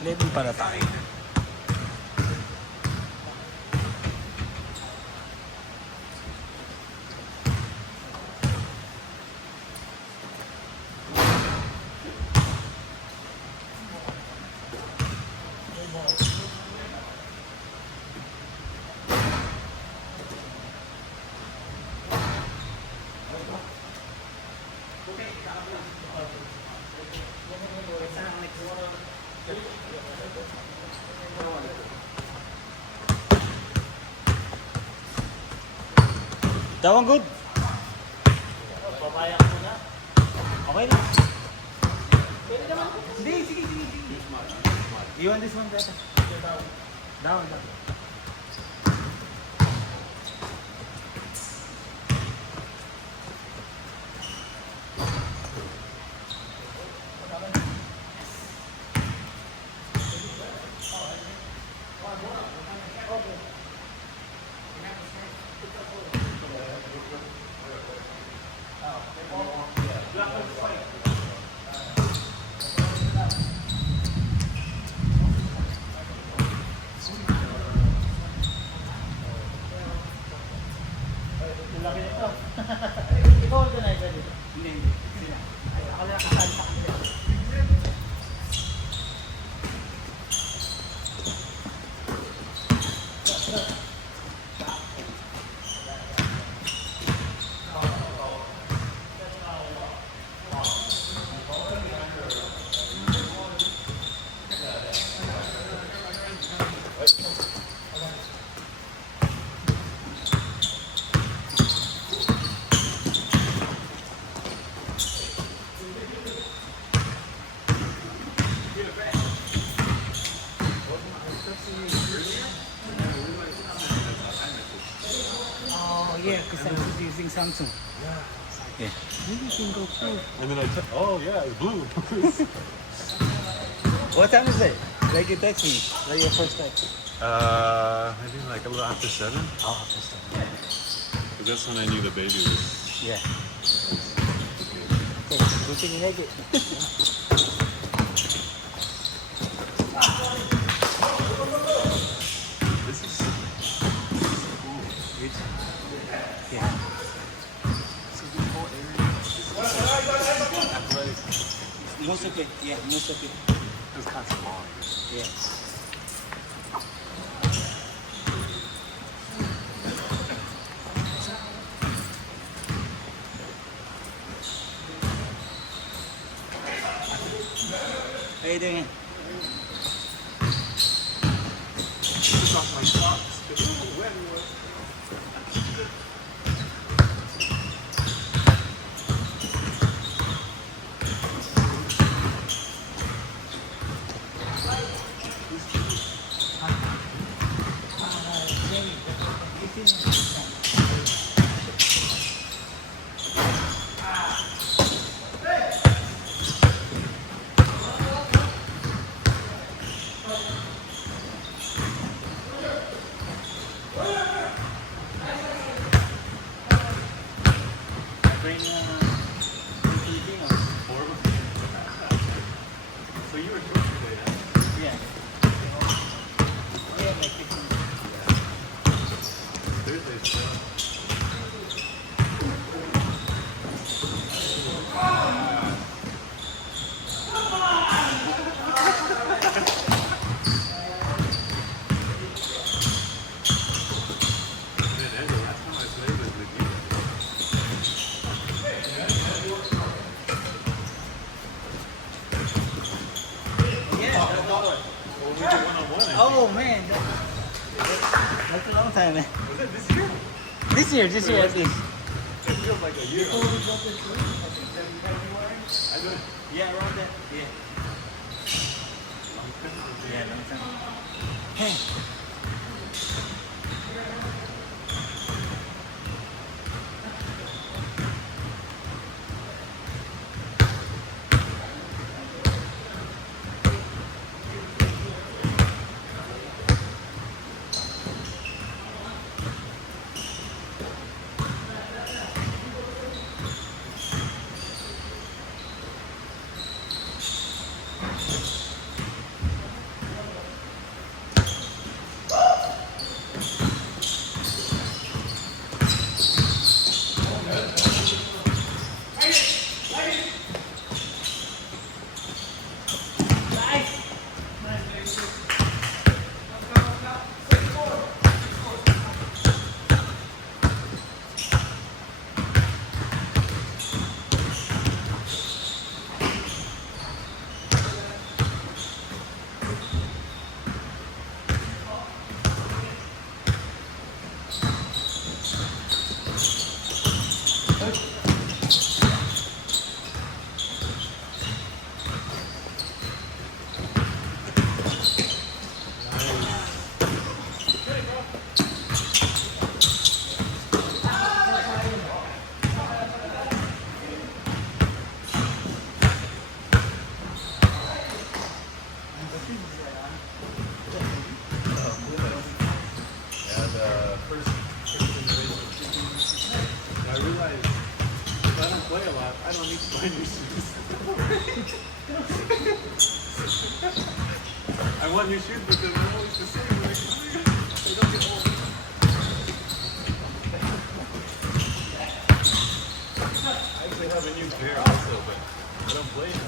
11 pala tayo. That one good? Papaya ko na. Okay na. Pwede naman. Hindi, sige. You want this one better? Down. Laki nito. Ikaw ang tunay ba dito? Hindi. Ako lang kasali sa kanila. Yeah, because I was using Samsung. Yeah. Maybe you can go blue. And then I took, oh yeah, it's blue. What time is it? Like you text me. Like your first text. Maybe like a little after 7. Oh, after 7. Because that's when I knew the baby was. Yeah. Okay, good thing you make it. This is cool. Yeah. Most of it, yeah, most of it. It's kind of long. Yeah. How you doing? It's off my socks. So you were coaching today, huh? Yeah. Yeah, like Thursday's oh man, that's a long time, man. Was it this year? This year at least. It feels like a year. I know. Yeah, around that. Yeah. Yeah, long time. Hey. Yeah, the first generation chickens. I realized if I don't play a lot, I don't need to buy new shoes. I want new shoes, but they're always the same. They don't get old. I actually have a new pair also, but I don't play them.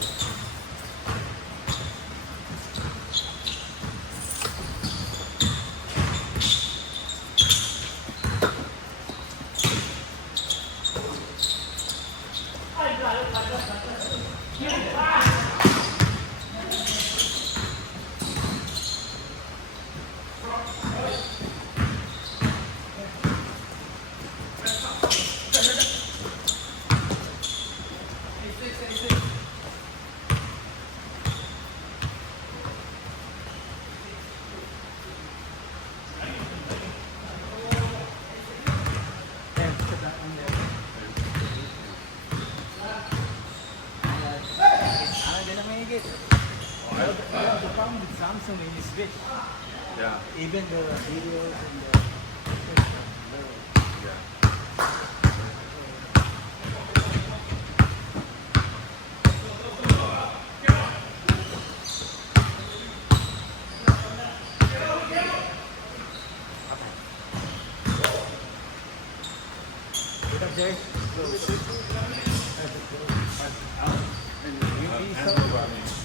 The problem with Samsung is switch. Yeah. Even the videos and the Yeah. Get up there.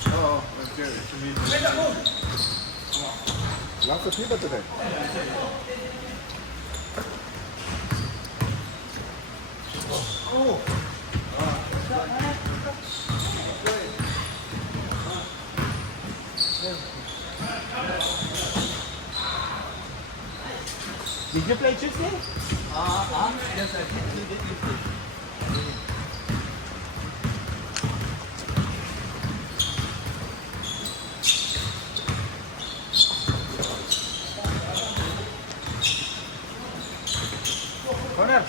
Oh, that's good. It's to meet Lots of people today. Did you play Tuesday? Yes, I did. Tuesday. Corner.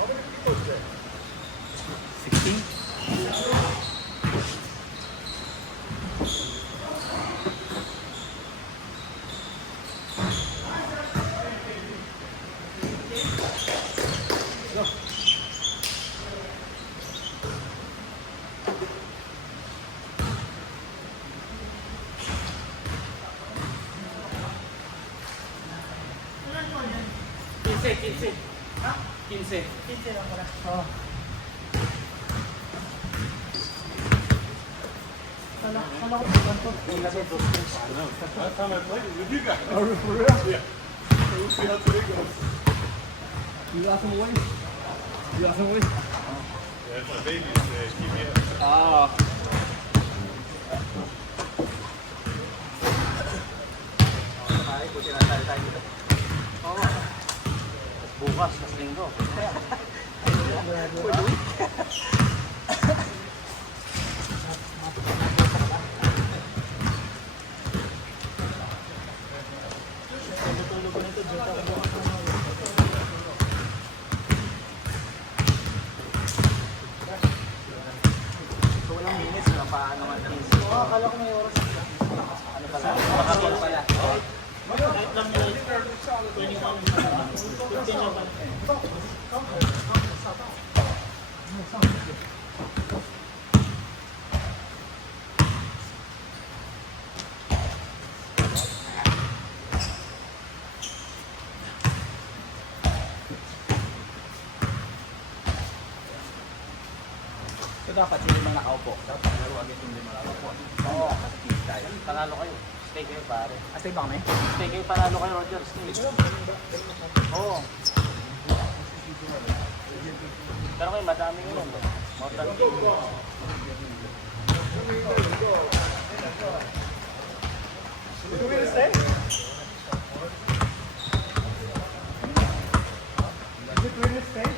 How many people today? 16. Quince. Ha? 15. 15 lang pala. Oo. Kala ko pa ganito. Last time I played it with you guys. Oh, for real? Yeah. So we'll see how today goes. You got some weight? You got some weight? Yeah, it's my baby today. Keep me up. Ah. Ay, buti na tayo dito. Oo. Bukas, mas linggo. For the week. Tulog ko nito, dito ako. So, walang minutes na paano nga natin. Oo, akala ko may oras. Ano pala? Makapal pala. Kahit lang yun, 21. So dapat sila mga nakaupo Opo. Dapat laro agad yung lima lang po. Oo. Panalo kayo. Stay kayo pare. Stay ba kami? Stay kayo, panalo kayo Roger. Stay. Oo. Pero kayo madaming yun. More than You will stay? Is it really stay?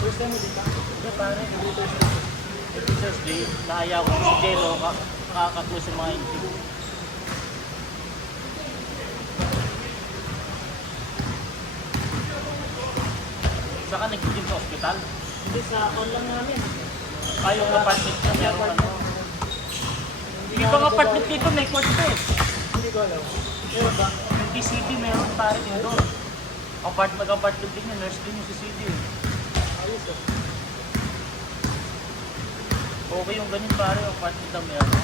First time mo dito? Hindi pare, dito Thursday, naayaw ko si Jello, kakaklose yung mga interview. Saan ka nag-gym sa hospital? Hindi sa online namin. Ayaw ng apartment na meron ano. Hindi pa nga apartment dito, may kotse eh. Hindi ko alam. Meron ba? Yung DCT meron pare din doon. Mag-apartment din yun, nurse din yung CCD eh. Ayos eh. Okay yung ganyan pare, yung apartment na meron.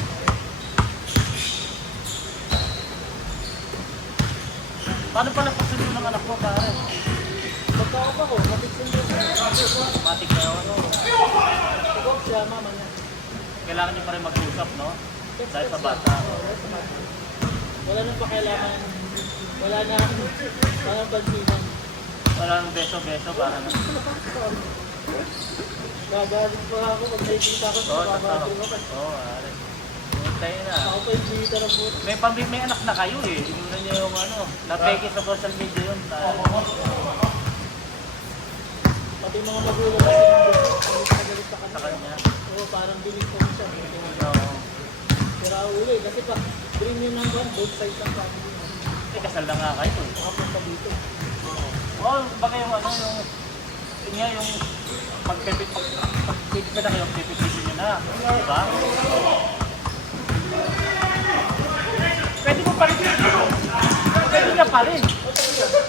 Paano pala pagsundo ng anak mo pare? Magkakap ako, matitsundo siya. Matik na yun. Tugog siya, mama niya. Kailangan nyo pa rin mag-usap, no? Dahil sa bata. Wala nang pakialaman. Wala na. Walang pansinan. Wala nang beso-beso para na. Gagaling pa ako pag nakikita ko sa Oo, babago tatawag. ako. Oo, pare. Puntay na. Ako pa yung bihita ng buto. May anak na kayo eh. Tingnan nyo yung ano, napeke sa social media yun. Pati mga magulang kasi galit sa Sa kanya. kanya. Oo, parang bilis ko siya. Oo. Sira uli. Kasi pa, dream yun ng one, both sides ng family. Eh, kasal na nga kayo eh. Nakapunta dito. Oo, baka yung ano, yun nga yung pagpipit na kayo, pipipitin nyo na. Diba? Pwede mo pa rin dito. Pwede niya pa rin.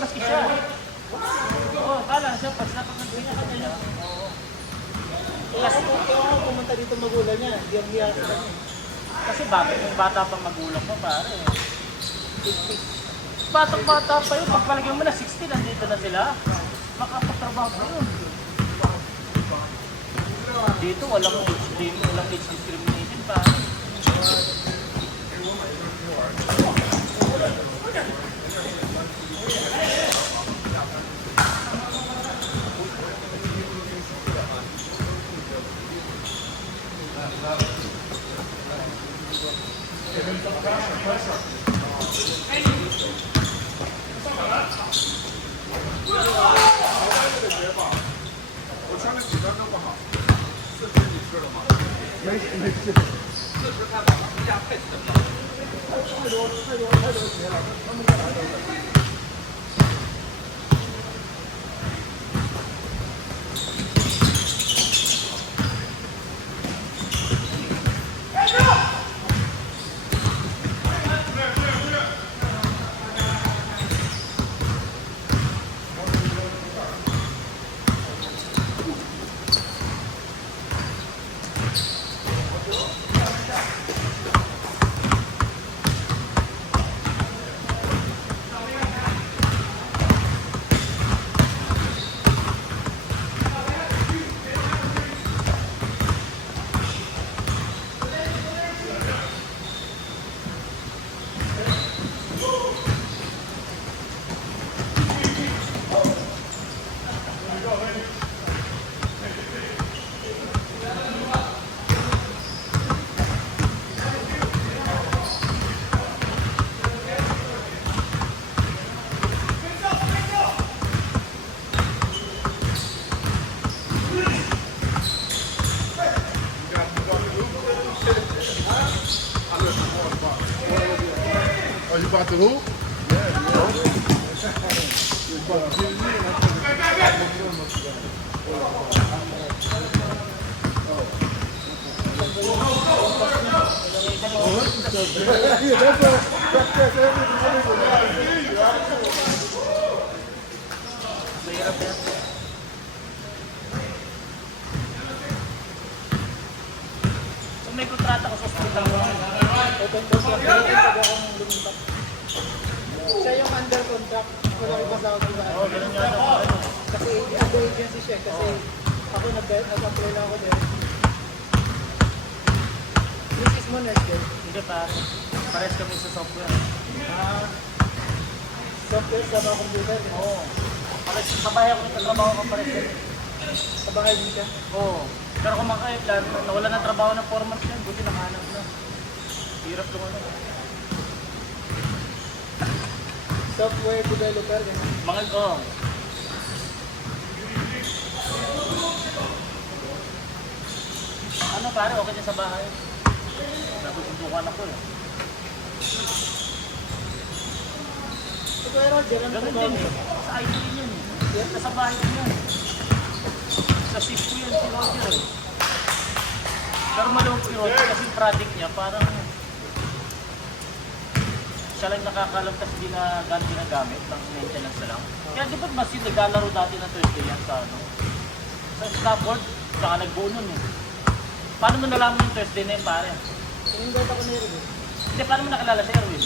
Maski siya. Oo, kala siya, pag napagandun niya kanya. Oo. Kaya ako pumunta dito magulang niya. Hiyang-hiya sa kanya. Kasi bakit yung bata pang magulang mo, pare? Batang-bata pa yun. Pagpalagyan mo na 60, nandito na sila. Makapagtrabaho pa yun. Dito, walang age discrimination, pare. To who? Mahirap yan. So may kontrata ko sa hospital mo. Open contract. Pwede akong lumipat. Siya yung under contract. Wala ko pa sa ako diba? Oo, ganun nga daw. Kasi under agency siya. Kasi ako nag-apply lang ako din. Mrs. mo nurse din. Hindi pa. Pares kami sa software. Software sa mga computer. Oo. Pares sa bahay ako nagtatrabaho ko pares yan. Sa bahay din siya. Oo. Pero kung makailan, nawala ng trabaho ng 4 months yan. Buti nakahanap na. Hirap lang ano. Software developer. Ganun. Mga ko. Ano pare, okay na sa bahay. Nagusundukan ako eh. So, pero dyan ang Ganun trabaho din mo. eh. Sa IT din yan eh. Yan, nasa bahay din yan. Sa shift ko yan, si Roger eh. Pero malawag si Roger kasi yung project niya parang siya lang nakakalam kasi hindi na gano'n ginagamit ng maintenance na lang. Kaya di ba mas yung naglalaro dati ng Thursday yan sa ano? Sa Scaffold, saka nagbuo nun eh. Paano mo nalaman yung Thursday na yun pare? In-invite ako ni Erwin. Hindi, paano mo nakilala si Erwin?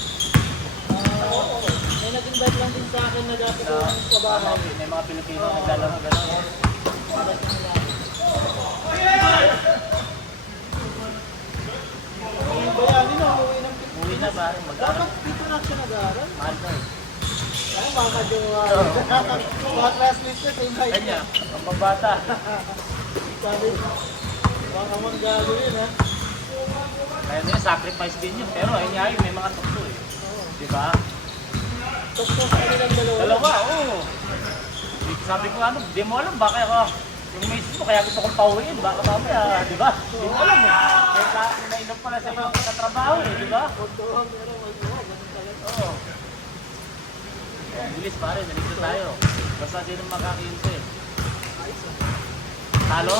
Oo. May nag-invite lang din sa akin na dati ko sa bahay. May mga Pilipino na naglalaro gano'n. Yung bayanin na, uuwi ng Uwi na pare, mag-aaral. dapat dito na siya nag-aaral. Mahal na eh. Ay, mga kajowa. Mga classmates na sa invite. Kanya, ang babata. Sabi, mga manggalo yun ha. Kaya na yun, sacrifice din yun. Pero ayun nga yun, may mga tukso eh. Di ba? Tapos sa kanilang dalawa. Dalawa, oo. Sabi ko ano, di mo alam, baka ako, yung misis mo, kaya gusto kong pauwiin, baka mamaya, di ba? Di mo alam eh. Kaya nainom pala sa mga katrabaho eh, di ba? Oo, pero ganun talaga. Oo. Bilis pare, nalito tayo. Basta sino makakiinto eh. Talo?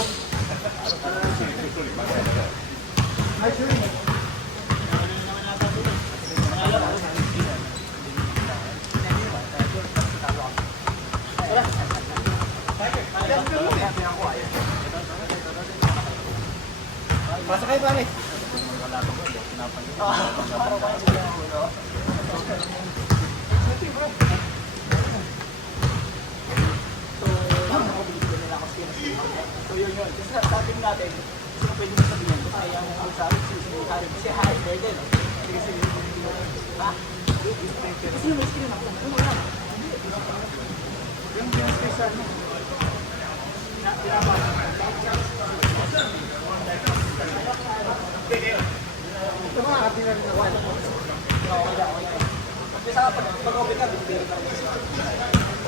Pasok kayo pare. Wala ko ba, pinapansin. So yun yun. Kasi sabi natin, gusto mo pwede mo sabihin, kung kaya mo kung sabi, sinusabi mo siya, hi, Bergen. Hindi kasi hindi mo, ha? Kasi yung may screen ako. Ano wala? Yung screen sa ano? Ito mga kapin na rin ako. Okay. Kasi sa pag-open ka, bibigyan ka rin.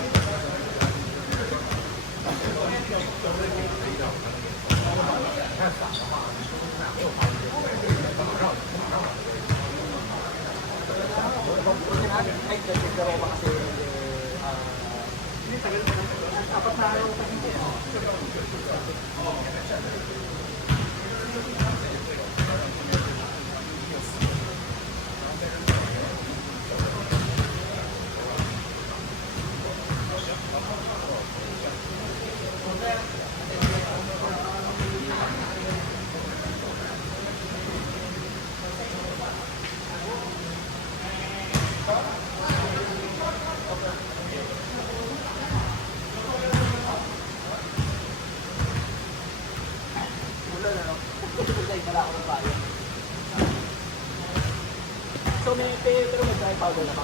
So may pero may dry powder na pa.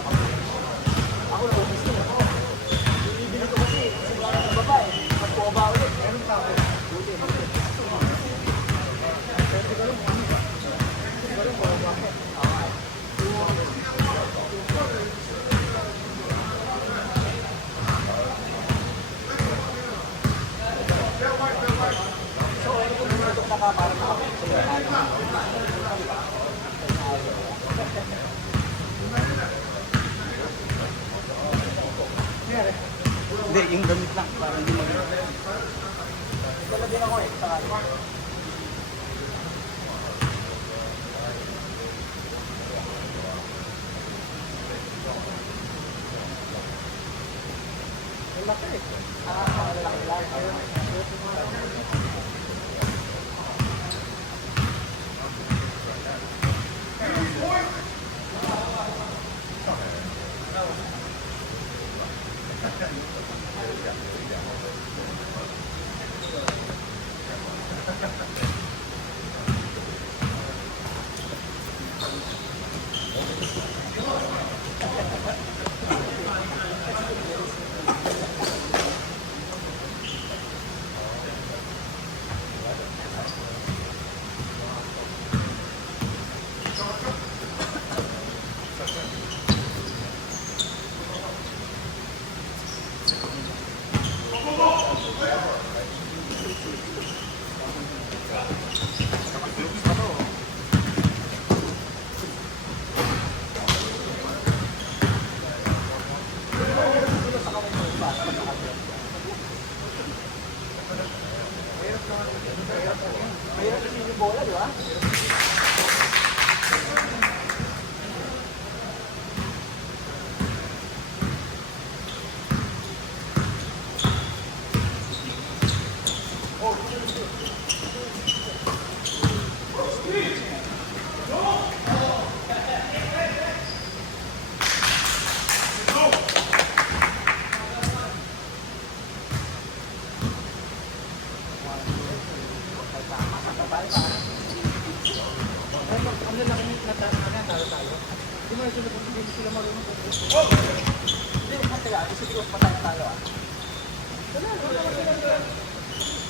Ako na ubus na ako. Bibili ko kasi simula ng babae. Mas buwaba ulit. Meron pa ako. Buti. Pero siguro mo ano ba? Siguro buwaba ako. So, ano kung ito nakaparang ako? Hindi, yung gamit lang. Para hindi mag- Dala din ako eh. Sa Malaki eh. Malaki lang. Mahirap kasi yung bola, di ba? Ano lang yung natanganan, talo-talo. Di mo nasunod kung hindi sila marunong kung gusto. Hindi, matala. Isipin ko, patalo-talo ah. Wala sila. Sa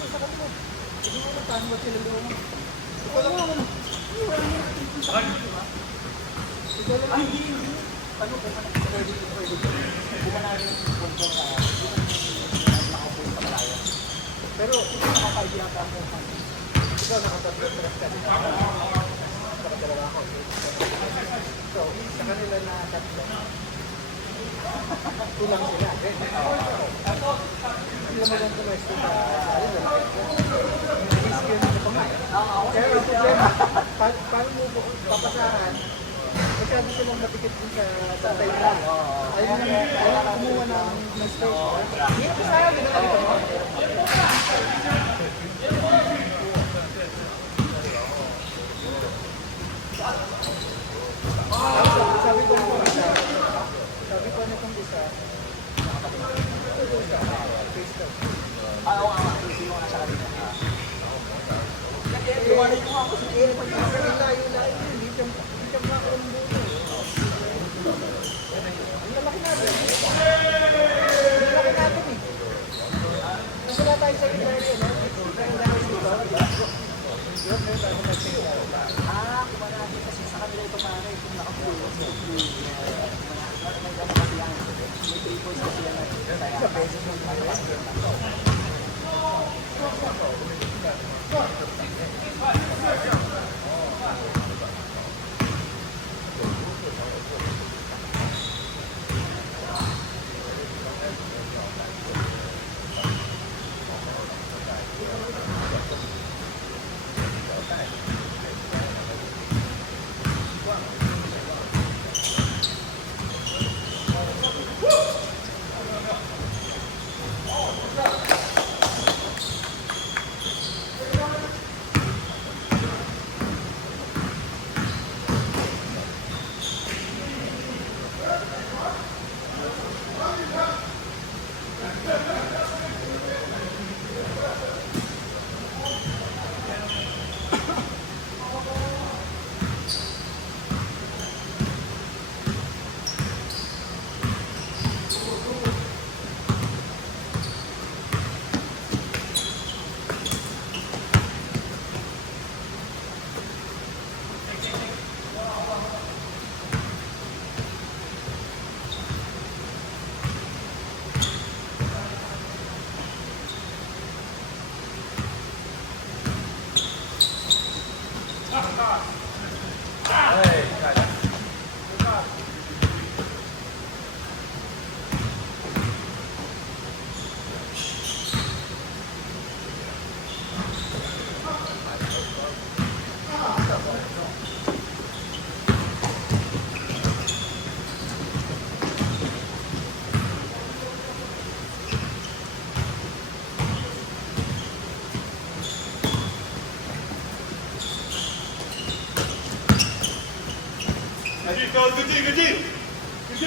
kanila. Hindi mo matano mo sila doon. Ikaw lang naman. Ikaw lang. Ay, hindi. Ano ba na? Pwede. Hindi ka namin control na. Nakapunin sa malayo. Pero, ito nakakaidea ka mo. Ikaw nakapag-press ka. Dalawa ako. So, sa kanila na tatlo. Kulang sila. Hindi naman lang tumestic sa kanila. Nag-iis kayo na pamay. Kaya ang problema, paano mo papasahan? Masyado silang matikit din sa Thailand. Ayaw kumuha ng stage. Dito sa akin, sabi ko nitong isa, oo nga, hindi mo na sa kanila. Iwanay ko ako si Eric, layo-layo, hindi siya makaroon dito. Ang lalaki natin. Ang lalaki natin eh. Nasa na tayo sa Italia, no? Kumanagin kasi sa kanila ito manay kung nakapulos may triples kasi yan sa beses ng fellas. Good D, good D. Good D.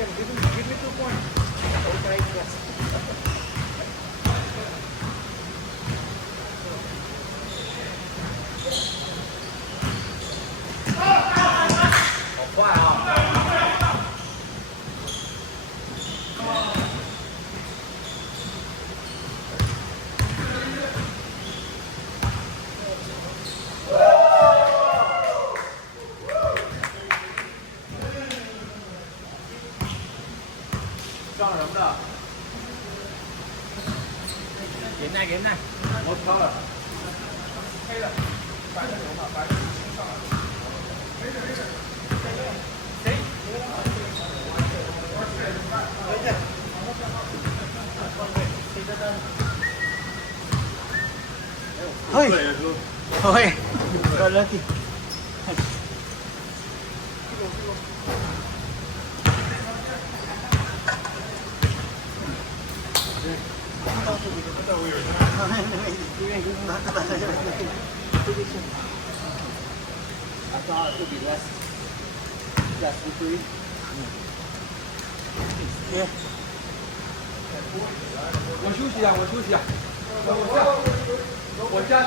Give me 2 points. I'll try first. Game na. What color? Hoy! Play, Angelo. Okay. Quality. I thought it would be less slippery. Yeah. 我休息啊，我休息啊，我加。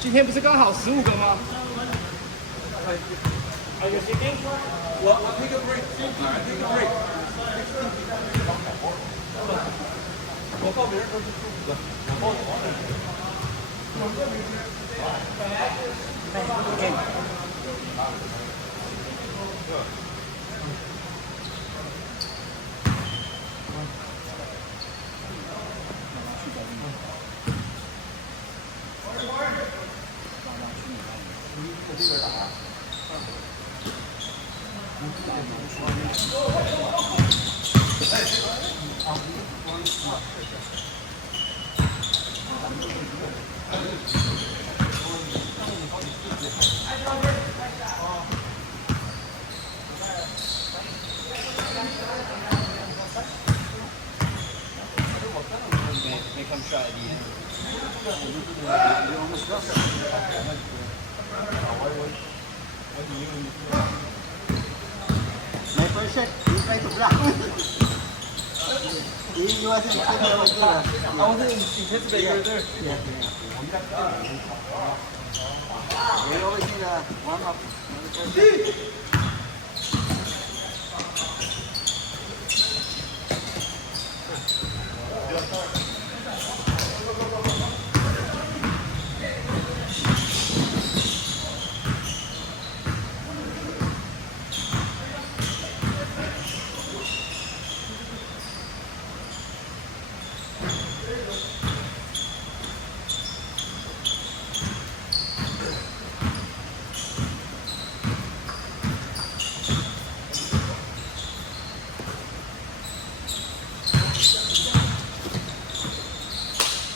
今天不是刚好15个吗？ Are you sitting? 我 take a break， take a break。我报别人都是15个，我报黄的。 They come shot at the end. My first shot, he tried to block me. He wasn't expecting I would do that. I wasn't anticipating you were there. Yeah. We always need a warm up.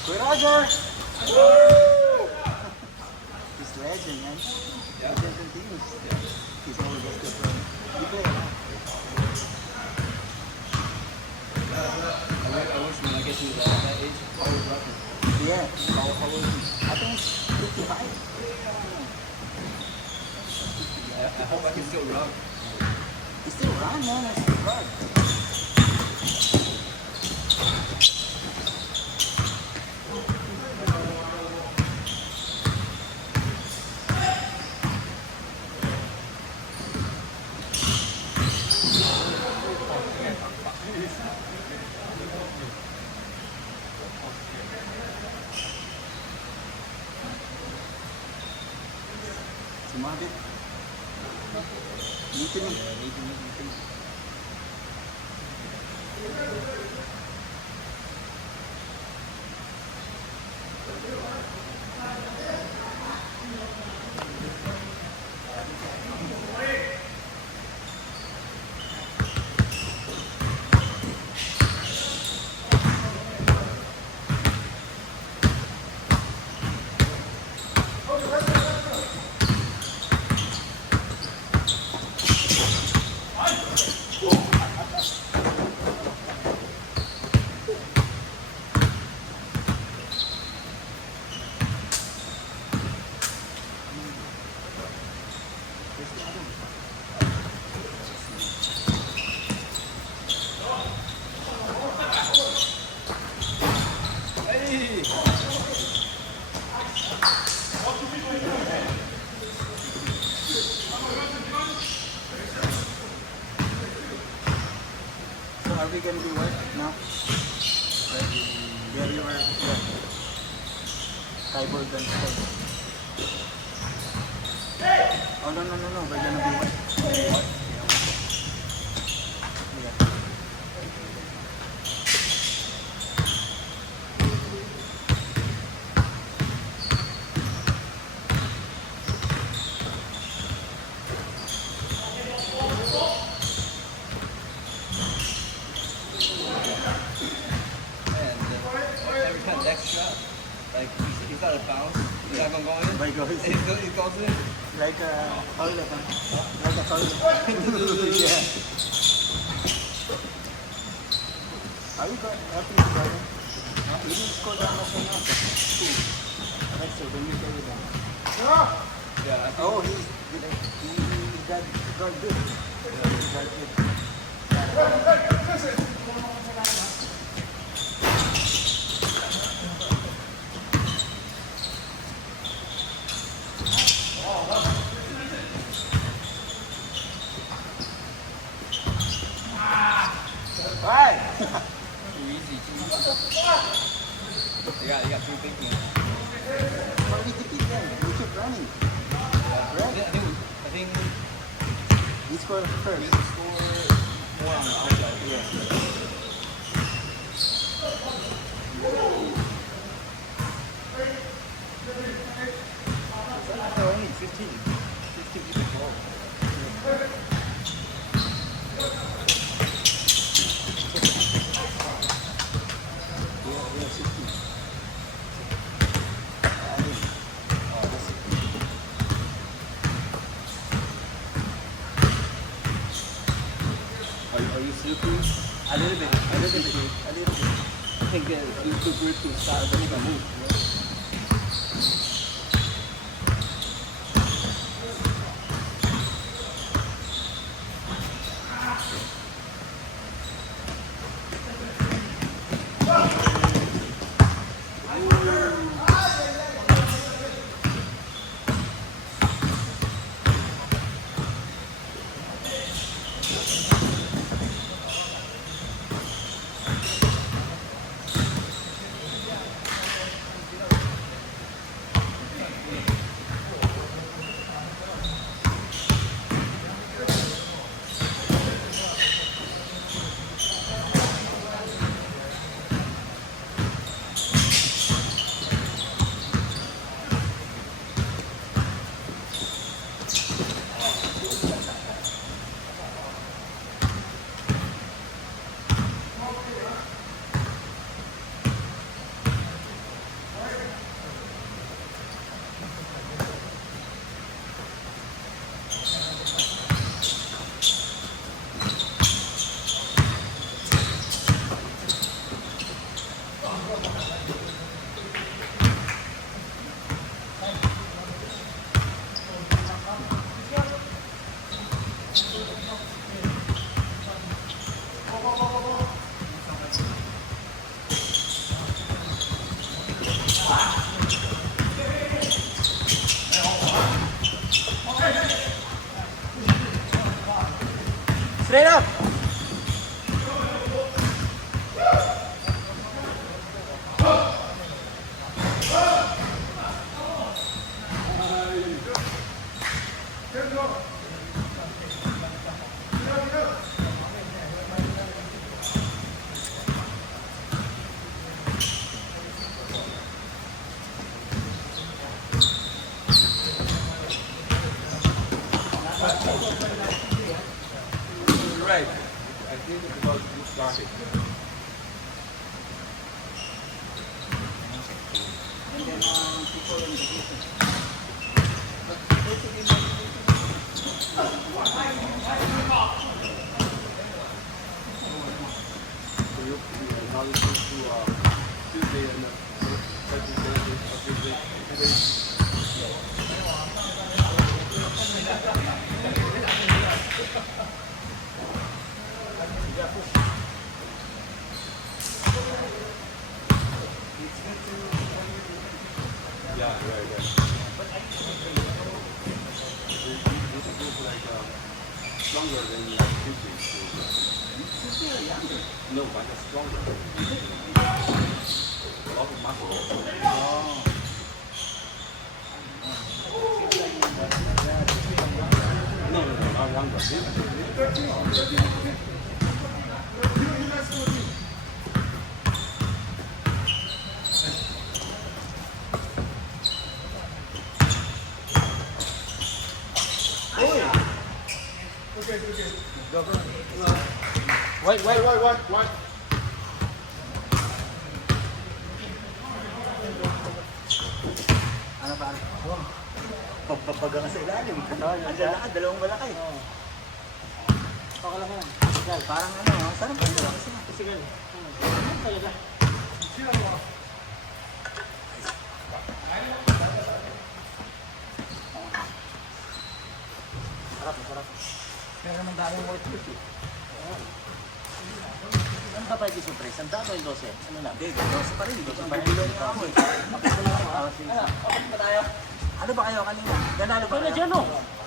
Good Roger! He's legend, man. Yeah. He continues. He's always just different. He play. I wish when I get to that age, I was running. Yeah. I think it's 55. I hope I can still run. He still run, man. It's hard. Sumabit. Meeting. So are we going to be what now? Where you were Cyborg and stuff. Oh no. We're going to be what? Yeah. Every time next shot, like he's got a bounce, he's not gonna go in. By goes. He goes in. Like a toilet, huh? Like a toilet. Yeah. Are you happy with that? You didn't score that much enough. Two. That's so when you play with them. Yeah. Oh, he got good. He got good. Right. Too easy. You got two big games. But we defeat them. We keep running. I think We score we first. have to score more on the outside. Yeah. They're only 15. 15 people involved. We have 16. Are you sleeping? A little bit. A little bit. A little bit. I think you too good to start to make a move. Straight up! You're right. I think it's about good starting. And then people in the defense. So you now listen to Tuesday and Tuesday. Yeah, right. This group like stronger than Tuesday. No, but it's stronger. A lot of muscle. No, not younger. Wait. Ano pa? Pagpapaga nga sa ilalim. Ang lalakad, dalawang malaki. Okay lang yan. Parang ano, sarap pa ito. Sige. Talaga. Sarap. Pero naman daming white juice eh. ka pa yung surprise? Ang dami yung 12. Ano na? Hindi, dosa pa rin. Dosa pa rin. Bibili nga ako eh. Ano ba kayo kanina? Nanalo ba Wala kayo? dyan, oh.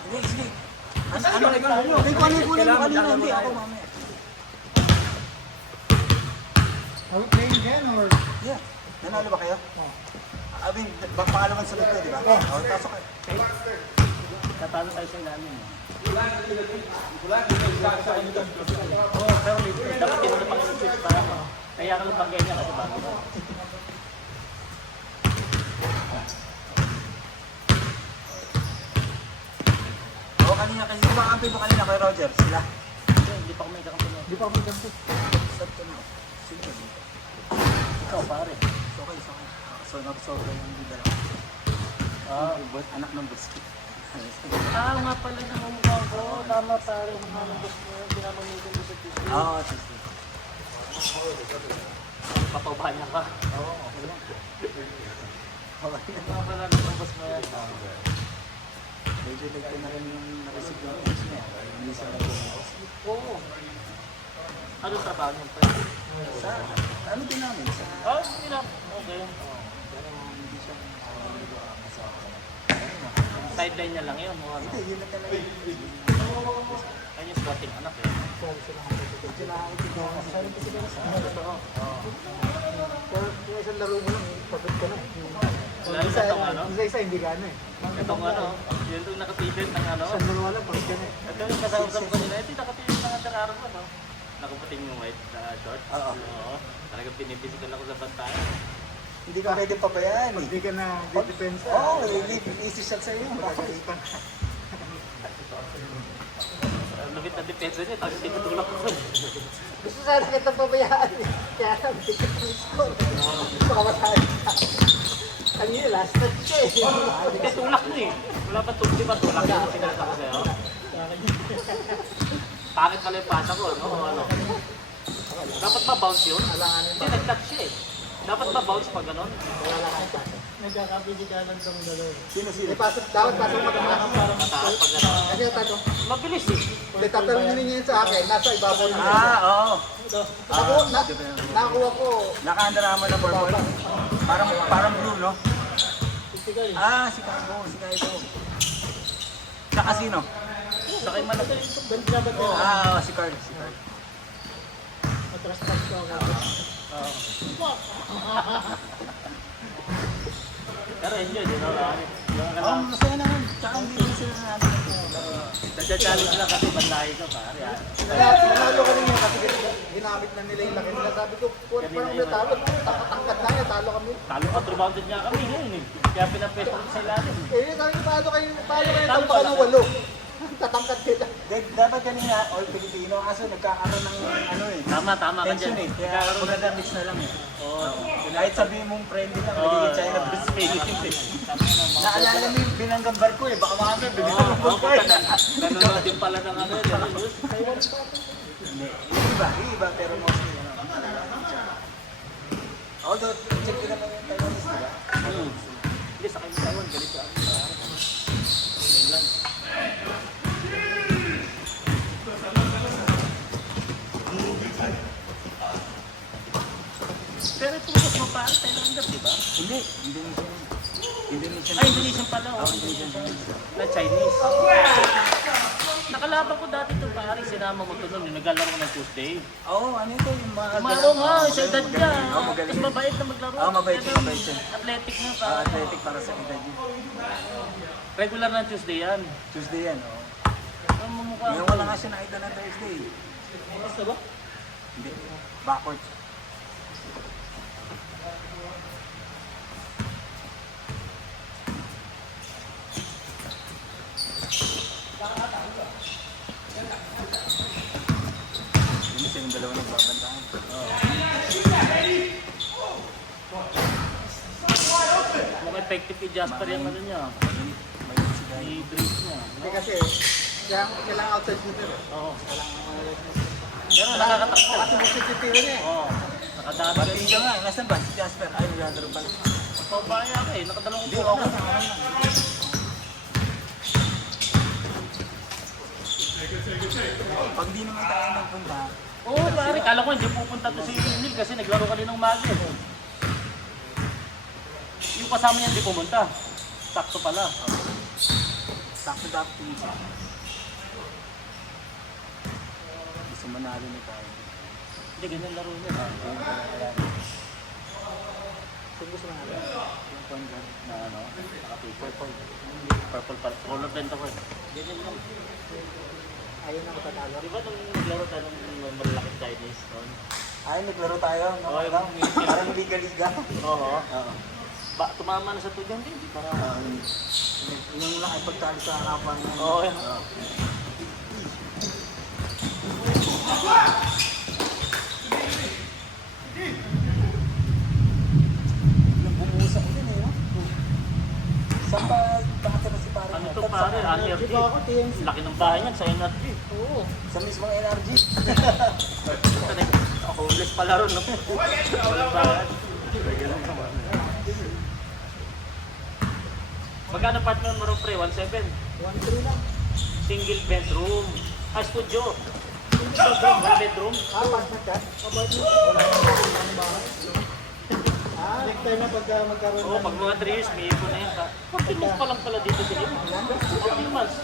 Hindi, sige. Ano ikaw? Hindi, kunin mo kanina. Hindi, ako mamaya. Are we playing again or? Yeah. Nanalo ba kayo? I mean, pangalawang sunod ko, di ba? Oo, pasok kayo. Tatalo tayo sa ilalim. Dapat din na pang-switch para kaya ka lang bagay niya kasi bago ba? Oo, kanina kasi kumakampi mo kanina kay Roger. Sila. Hindi pa ako may kakampi. Di pa ako ganito. Stop ka na. Sige. Ikaw pare. Okay, so okay. So, nag-sobra yung bida lang. Anak ng boss ko. Nga pala namumukha ko. Tama pare. Mukha ng gusto mo. Pinamamitin ko sa tissue. Oo, sige. Papaubahan niya ka. Oo. Tama pala ng boss mo yan. Medyo nagka na rin yung na-receive yung text niya. Hindi sa nag-boss. Oo. Ano trabaho niyo pa? Sa, ano din namin? Sa, Hindi na. Okay. pero hindi siya Sideline niya lang yun. Ano? Hindi, yun na talaga. Ayun yung spotting anak eh. Medyo nakakitigaw na. Sabi ko siguro sa Pero yung isang laro mo lang, pagod ka na. Lalo sa itong ano? Isa hindi gana eh. Itong ano? Yun yung nakatibit ng ano? Isang dalawa lang, pagod ka na eh. Ito yung kasama ko nila. Ito yung nakatibit ng Under Armour no? Nakaputing yung white short. Oo. Talagang pinipisikal ako sa bantayan. Hindi ka pwede pabayaan eh. Hindi ka na di-defense. Oo, easy shot sa iyo. Makakalitan. Lubit na depensa niya, tapos tinutulak ko. Gusto sana kita pabayaan eh. Kaya lang, bigyan ko yung score. Baka masahin ka. Kanina, last touch ka eh. Hindi, tulak mo eh. Wala ba tulak? Di ba tulak yung sinalata ko sa'yo? Bakit pala yung pasa ko, ano? O ano? Dapat ba bounce yun? Hindi, nag-touch siya eh. Dapat ba bounce pag gano'n? Nagkakapigikalan tong dalawa. Sino? Dapat pasok mataas. Mataas pag gano'n. Kasi tato. Mabilis eh. Hindi, tatanungin niyo yun sa akin. Nasa ibabaw na. Oo. Nakakuha ko. Naka-underama na purple. Parang blue, no? Si Kaibo. Saka sino? Sakay malaki. Si Carl. Pero enjoy, di ba? Masaya naman. Tsaka hindi na sila natin. Nagja-challenge lang kasi bandahe ka pare. Nanalo ka rin yun kasi ginamit na nila yung laki nila. Sabi ko, parang natalo. Takatangkat na yan, talo kami. Talo ka, rebounded niya kami ngayon eh. Kaya pinapwesto ko sa ilalim. Sabi ko, paano kayo talo ka ng 8? Tatangkat kita. Dapat kanina, all Filipino, kaso nagkakaroon ng ano eh. Tama ka Tension dyan. eh. Kaya maganda-mix na lang eh. Oo. Kahit sabihin mong friendly lang, Oo. magiging China Brisbane. Naalala mo yung binanggang barko eh. Baka mamaya bigyan mo Oo, po eh. Nanonood din pala ng ano yun. Hindi. Yung iba, pero mostly ano. Although, check ko naman yung Taiwanese, di ba? Hindi, sa kanya Taiwan, galit ka. Mainland. Pero itong boss mo parang Thailander, di ba? Hindi. Indonesian. Ay, Indonesian pala. Oh, Indonesian. Na Chinese. Nakalaban ko dati ito pare, sinama mo ito noon, naglalaro ko ng Tuesday. Oo, ano ito yung mga... Umaro nga, sa edad niya. Oo, magaling. Tapos mabait na maglaro. Mabait Kaya siya. Athletic na pa. Athletic para sa edad niya. Regular na Tuesday yan. Tuesday yan, oo. Ang mumukha Ngayon wala nga siya nakita ng Thursday. Basta ba? Hindi. Backward. Hindi siya yung dalawa nagbabantaan. Mukhang effective kay Jasper yung ano niya. Mayroon si Guy. May brace niya. Hindi kasi, kailangan outside shooter eh. Oo. Pero nakakatak siya. Kasi magsisitira niya eh. Oo. Nakadami Ba't rin. hindi nga? Nasaan ba? Si Jasper. Ay, naglalaro pala. Pabaya ka eh. Nakadalawang Hindi, ko. okay na. Pag di naman tayo nagpunta, Oo, pare, kala ko hindi pupunta to si Neil kasi naglaro ka din ng umaga. Yung kasama niya hindi pumunta. Sakto pala. Sakto dapat pinisa. Gusto manalo ni tayo. Hindi, ganyan laro niya. Kung gusto na natin. Yung convert na ano, Purple. Purple pala. Color blend ako eh. Ganyan lang. Ayun na matatalo. Di ba nung naglaro tayo ng malalaking Chinese noon? ay, naglaro tayo. No? Oo, yung- Parang liga-liga. Oo. Oo. Ba, tumama na sa tudyan din. Hindi para... Yung lang ay pagtalo sa harapan. Oo, yan. Nung bumusa ko din eh. No? Saan ba nakatira si parang Ano to pare? NRG. Di ba ako, TMC? Laki ng bahay niyan sa NRG. Oo. Sa mismong NRG. Homeless pala ron, no? Walang bahay. Magkano partner mo ron, pre? 1.7? 1-3 lang. Single bedroom. Studio. One bedroom. Partner ka? Wala kang bahay. Next time na pagka magkaroon Oo, pag mga 3 years, may ipon na yan. 14 months pa lang pala dito sa iyo. 14 months.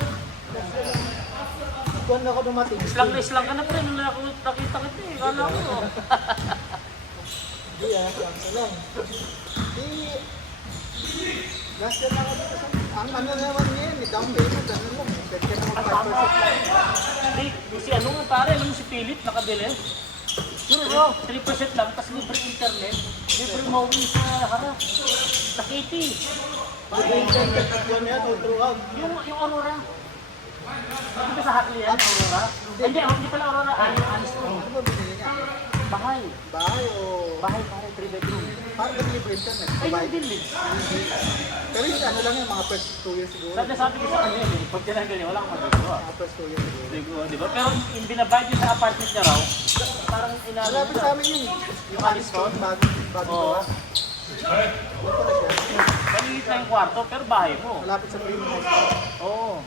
Kung ako dumating. Islang ka na pre, nung nakita kita eh. Kala ko. Hindi lang lang. Di, last year na ako dito sa, ang ano naman ngayon, down payment, ano lang, pwede ka naman 5%. Hindi, si ano nga pare, alam mo si Philip, nakabili. Sure, bro, 3% lang, tapos libre internet, libre mowing sa harap. Sa Katie. Yun yan, throughout. Yung Aurora. Hindi ba sa Hackley yan, Aurora? Hindi pala Aurora, yung Aniston. Ano ba binili niya? Bahay. Bahay o... Bahay pare, 3 bedroom. Parang nag-libre internet. Ay, Bahay. yung din Pero yung ano lang yan, mga first 2 years siguro. Sabi ko sa kanya eh, pag tinanggal niya, wala akong magagawa. Mga first 2 years siguro. Di ba? Pero yung binabayad niya sa apartment niya raw, parang inalo Malapit sa amin yun. Yung Aniston, bago Oo. ba? Doon pala siya. Maliit na yung kwarto, pero bahay mo. Malapit sa Green House. Oo.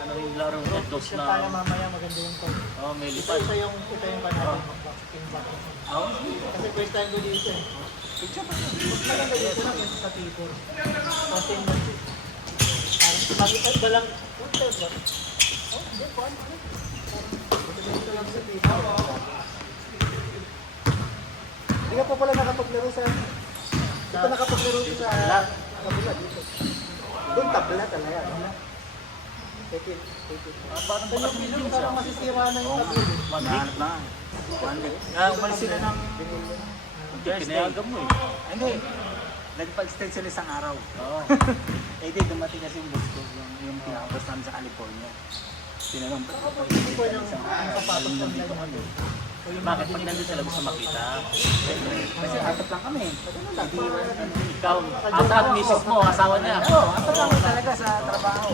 Ano yung larong red dogs Siya tayo na... mamaya, maganda yung call. Oo, may Ito lipad. yung panalo. Kasi first time ko dito eh. Mas maganda dito lang yung sa tipo. Kasi parang pag ba lang, punta ba? Oh, hindi po. Parang dito lang sa tipo. Hindi ka pa pala nakapaglaro sa... Hindi pa nakapaglaro sa... Kabila dito. Doon tabla talaga. Take it. Parang Yung bakas video, medium siya. parang masisira na yung tabla. 1 week. na. Umalis sila ng Thursday. Pinayagan mo eh. Hindi. Nagpa-extend sila isang araw. Oo. Eh di dumating kasi yung boss ko, yung pinakabos namin sa California. Tinanong pa ito Hindi ko yung sapatos ng dito kami. Bakit pag nandun sila gusto makita? Kasi apat lang kami. Ikaw, at misis mo, asawa niya. Oo, apat lang talaga sa trabaho.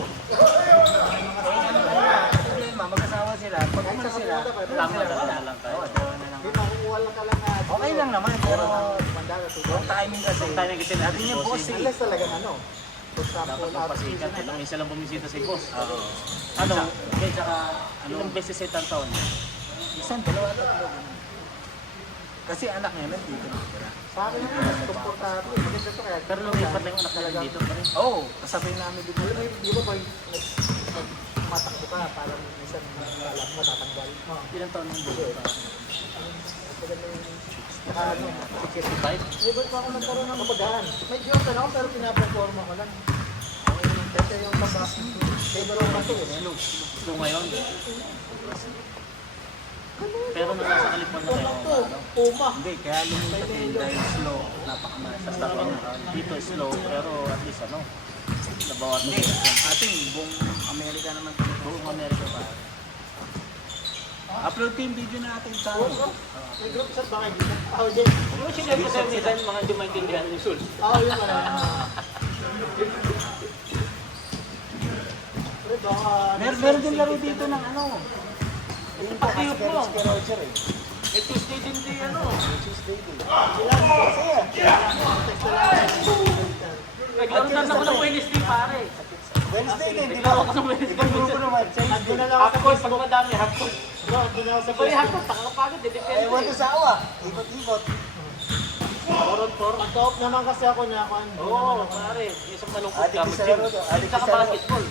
Problema, mag-asawa sila. Pag umalis sila, Tama na lang tayo. Hindi makukuha lang ka lang na... okay lang naman, pero Mandala to. yung timing kasi. Tayo kasi natin Yung yung boss bossing. Unless talagang ano. For example, Dapat out of magpasikat. season, Ilang isa lang bumisita si boss. Ano? Okay, tsaka ilang beses sa isang taon? Isang, dalawa, tatlo. Kasi anak niya nandito na sila. Sa akin yung mas komportable. Maganda to kaya. Pero lumipat lang yung anak nila dito pa rin. Oo, kasabay namin dito. Alam mo, di ba boy, matakbo ka, parang minsan alam mo, tatanggal. Ilang taon yung boss? Maganda yung... Saka ano, 65? di ba pa ako nagkaroon ng kabagaan? May joke na ako, pero pinaperforma ko lang. Kasi yung tabas, favorite ko to eh. Slow ngayon. Pero nung nasa California Wala kayo, to, Puma. Hindi, kaya lumipat yun dahil slow. Napakamalas. basta pang dito slow, pero at least ano, nabawas mo. Hindi, ating buong Amerika naman. Buong Amerika pa. Upload ko yung video natin sa May group chat ba kayo dito? Ako din. Yung sinare ko sa minsan mga hindi maintindihan yung sul. Ako yung ano. Pero baka... Meron din laro dito ng ano. Yung Pakiyok mo. si Roger eh. Eh Tuesday din di ano. Tuesday din. Sila ang masaya. Text na lang. Naglaro na ako ng Wednesday pare. Wednesday din, di Naglaro ba? ako ng Wednesday. Ibang grupo naman. Ando na lang ako Half course, pag madami half course. Sabayan ko, takakapagod, depende. Ewan ko sa awa. Ikot-ikot. Pag-top naman kasi ako na ako. Oo, pare. Isang malungkot ka, Adik sa mag-gym. laro to, adik Saka sa laro. basketball.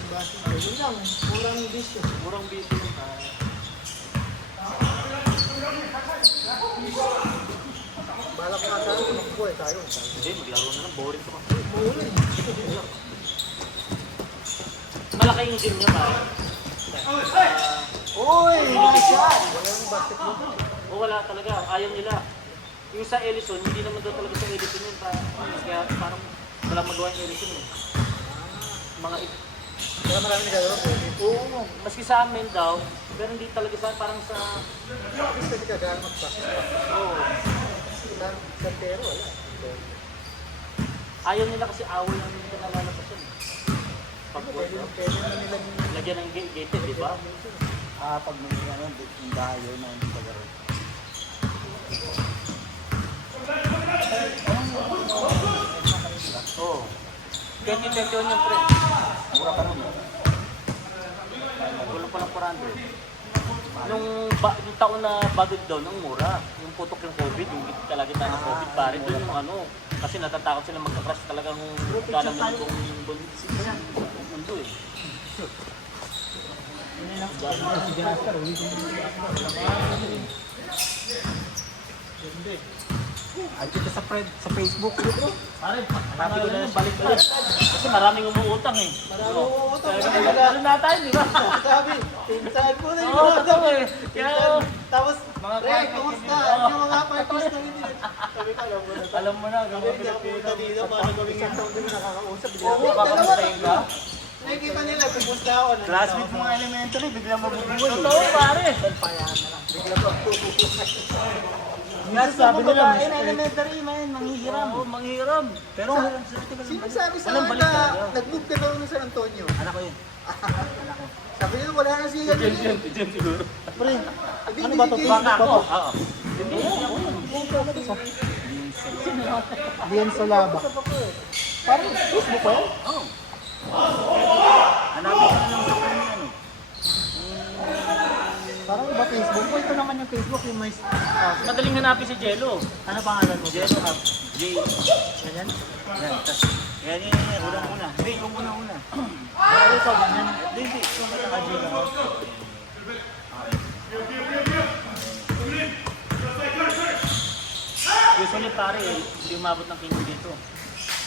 Yun lang, murang bisyo. Murang busy yun, pare. Balak nga tayo, tumakbo eh tayo. Hindi, maglaro na lang. Boring to kasi. Malaki yung gym niya, pare. Uy! Nice shot! Wala yung basketball. O wala talaga, ayaw nila. Yung sa Ellison, hindi naman daw talaga sa Ellison yun. Kaya parang wala magawa yung Ellison eh. Mga Kaya marami naglalaro po. Oo, maski sa amin daw, pero hindi talaga sa parang sa... At least pwede ka gano'n mag-basketball. Oo. Santero, wala. Ayaw nila kasi away ang hindi ka nalalabas yun. Pag Pwede na nilang lagyan ng gated, di ba? pag may ano, yung dayo na hindi paglaro. Oo. 2021 yung pre. Mura pa naman. Kulang pa lang 400. Nung taon na bago daw, nung mura. Yung putok yung COVID, yung kalagitnaan ng COVID, pare doon yung ano. Kasi natatakot sila magka-crash talagang kalamin kung mundo eh. Ay, kita sa Facebook bro. Pare, hanapin ko na yung balik-balik. Kasi maraming umuutang eh. Maraming umuutang. Ano na tayo, di ba? Sabi, pinsan mo na yung Oo, mga totoo eh. Kaya, Tapos, Mga Pre, party kumusta? Oo. Yung mga parties na rin nila. Sabi ko, alam mo na. alam mo na, Sabi, hindi ako pumunta dito para gawing Isang taon din nakakausap. Oo, kakamustahin ka. Nakikita nila, kumusta ako. Classmate mo nga elementary, biglang mabubuhay. Totoo, pare. Nga sabi nila, na elementary, man, manghihiram. Oo, manghiram. Pero, Sino sabi sa Walang akin balik na talaga. nag-move ka daw ng San Antonio? anak ko yun. Sabi niya, wala na siya. Diyan siguro. Pre, Hindi, ano ba to? hindi, Baka ako. Baka. Oo. Diyan sa laba. Parang Facebook pa yan? Oo. Hanapin ko na lang sa kanya, ano. Parang iba Facebook ko. Ito naman yung Facebook, yung may... Madaling hanapin si Jello. ano pangalan mo? Jello Hub. J. Ganyan? Yan, tas, yan, unang-una. Hindi, yung unang-una. Ano ito, ganyan? Hindi, yung naka-G ako. Usually pare, hindi umabot ng 15 dito.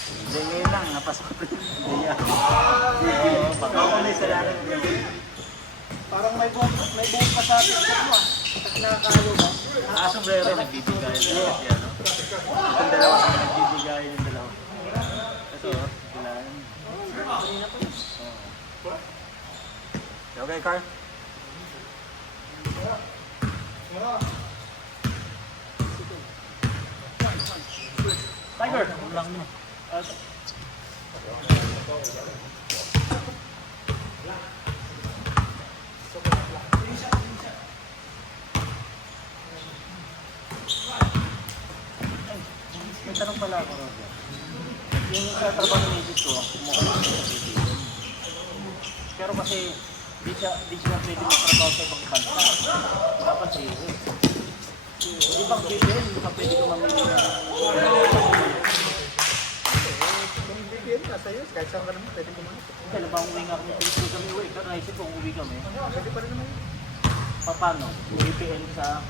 Hindi, ngayon lang, napasok ko yung Daya. Oo, baka. Ano sa langit din? Parang may buong pa sa atin mo ah. Nakakalo ba? Sombrero, nagbibigay. Kasi ano. Itong dalawa kami nagbibigay yung dalawa. Ito, kailangan. Okay, Carl? Tiger! Lang mo. May tanong pala ako. Yung sa trabaho ng isip ko, kumuha ko sa BBM. Pero kasi di siya pwede magtrabaho sa ibang bansa. Dapat sa US. Yung ibang BBM, hindi pa pwede ka mamili na. Kung BBM ka sa US, kahit saan ka naman, pwede pumunta. Kailan ba uwi nga kami? Pilipinas kami uwi. Pero naisip ko uwi kami. Pwede pa rin naman yun. Paano? VPN sa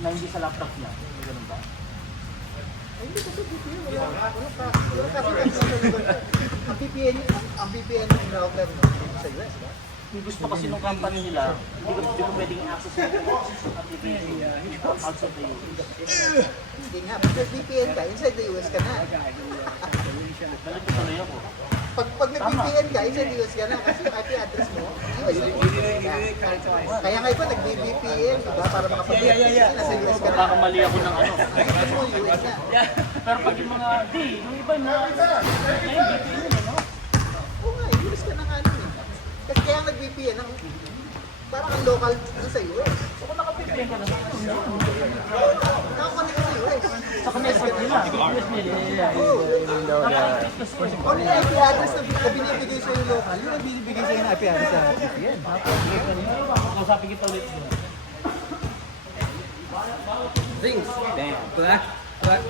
na hindi sa laptop niya. May ganun ba? Ay, hindi kasi VPN, wala kasi ang VPN yung router sa US, ba? Yung gusto kasi nung company nila, hindi ko pwedeng i-access yung application outside the US. Hindi nga, pag VPN ka, inside the US ka na. Balik ko tuloy ako. Pag nag-VPN ka, inside the US ka na, kasi yung IP address mo, US ka. Kaya nga iba, nag-VPN, diba? Para makapag-VPN kasi nasa US ka na. Baka mali ako ng ano. Address mo, US na. Pero pag yung mga, yung iba yung mga, ngayon VPN yun, no? Oo nga, US ka na nga nun eh. Kasi kaya nag-VPN, parang ang local dun sa US. Kung naka-VPN ka na, Nakakonect ka sa US. sa network nila, US nila. Naka-increase kasi. Only IP address na binibigay sa'yo local, yun ang binibigay sa'yo ng IP address sa VPN. Kausapin kita ulit. Things black black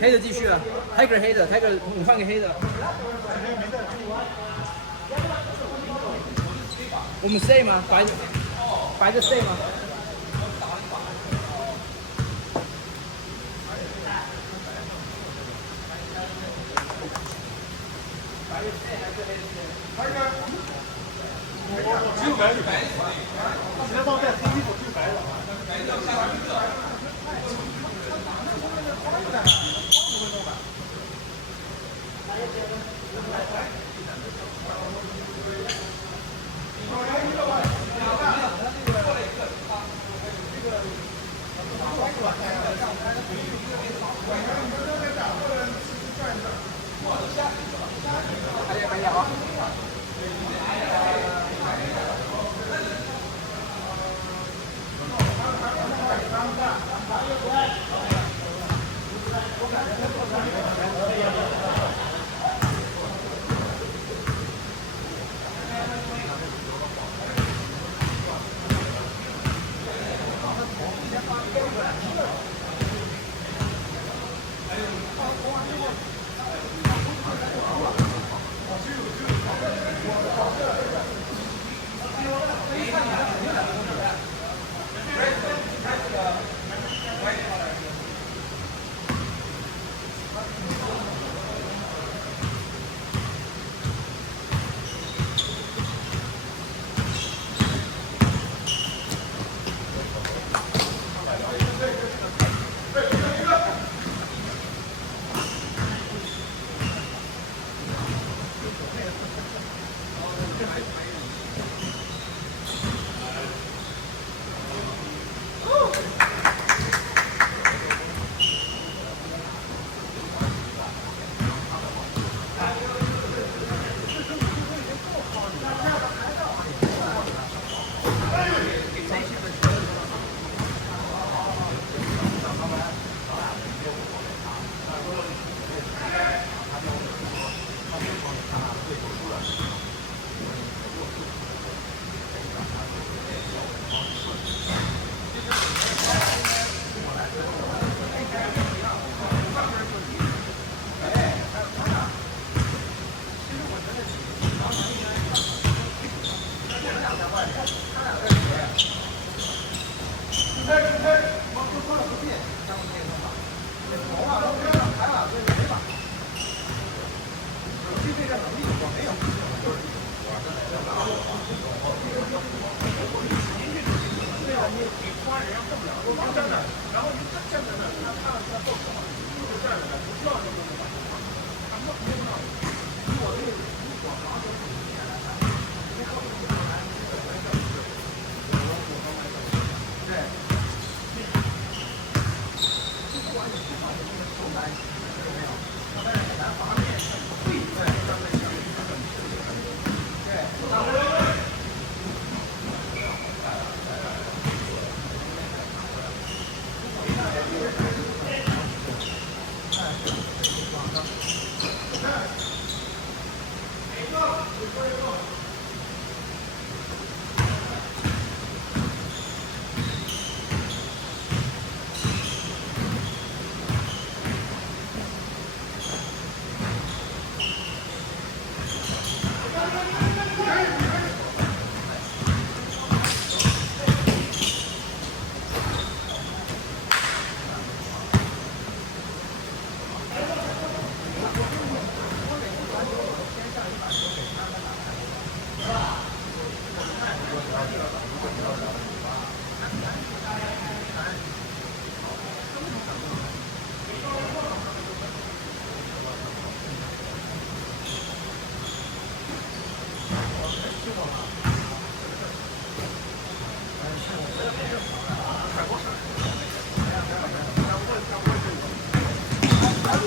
黑的继续啊 Tiger 黑的 Tiger 你换个黑的。我们 say 吗？白的 say 吗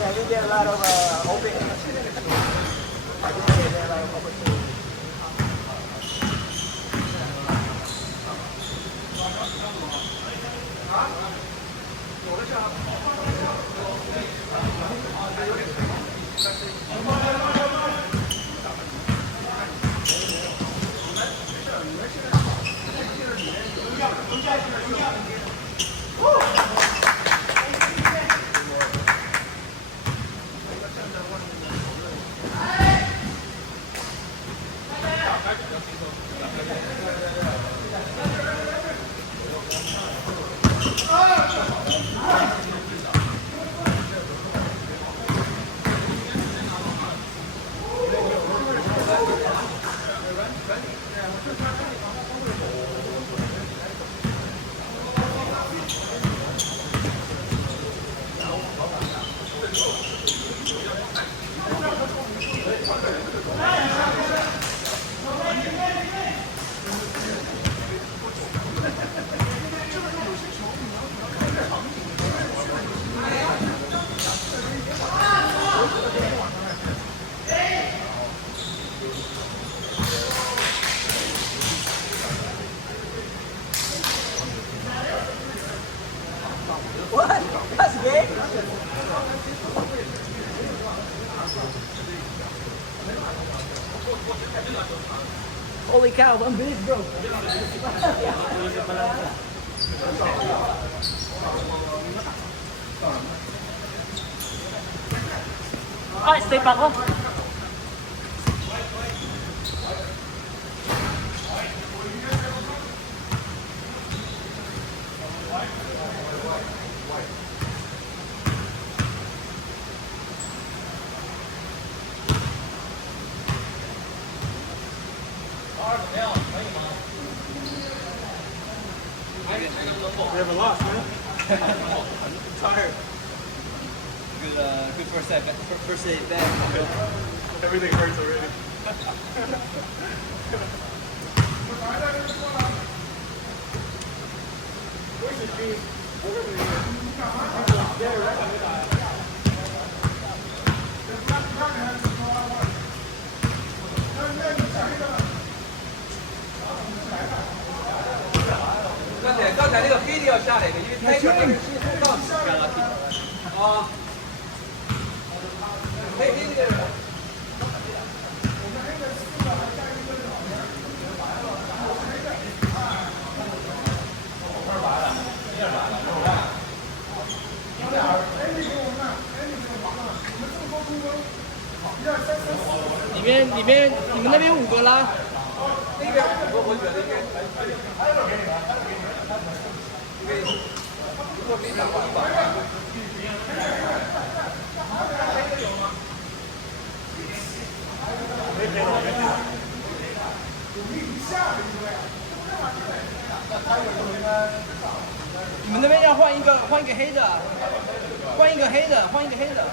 ？I did get a lot of openings. I did get a lot of opportunities. Woo! Holy cow, ang bilis bro. Stay pa ako. We haven't lost, man. I'm tired. Good first aid back. Everything hurts already.刚才那个飞的要下来的，因为泰国那个是通道下了。啊。黑那个。里面你们那边5个啦。那边5个我觉得应该。如果没打过100万。你们那边要换一个黑的，换一个黑的。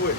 Uy.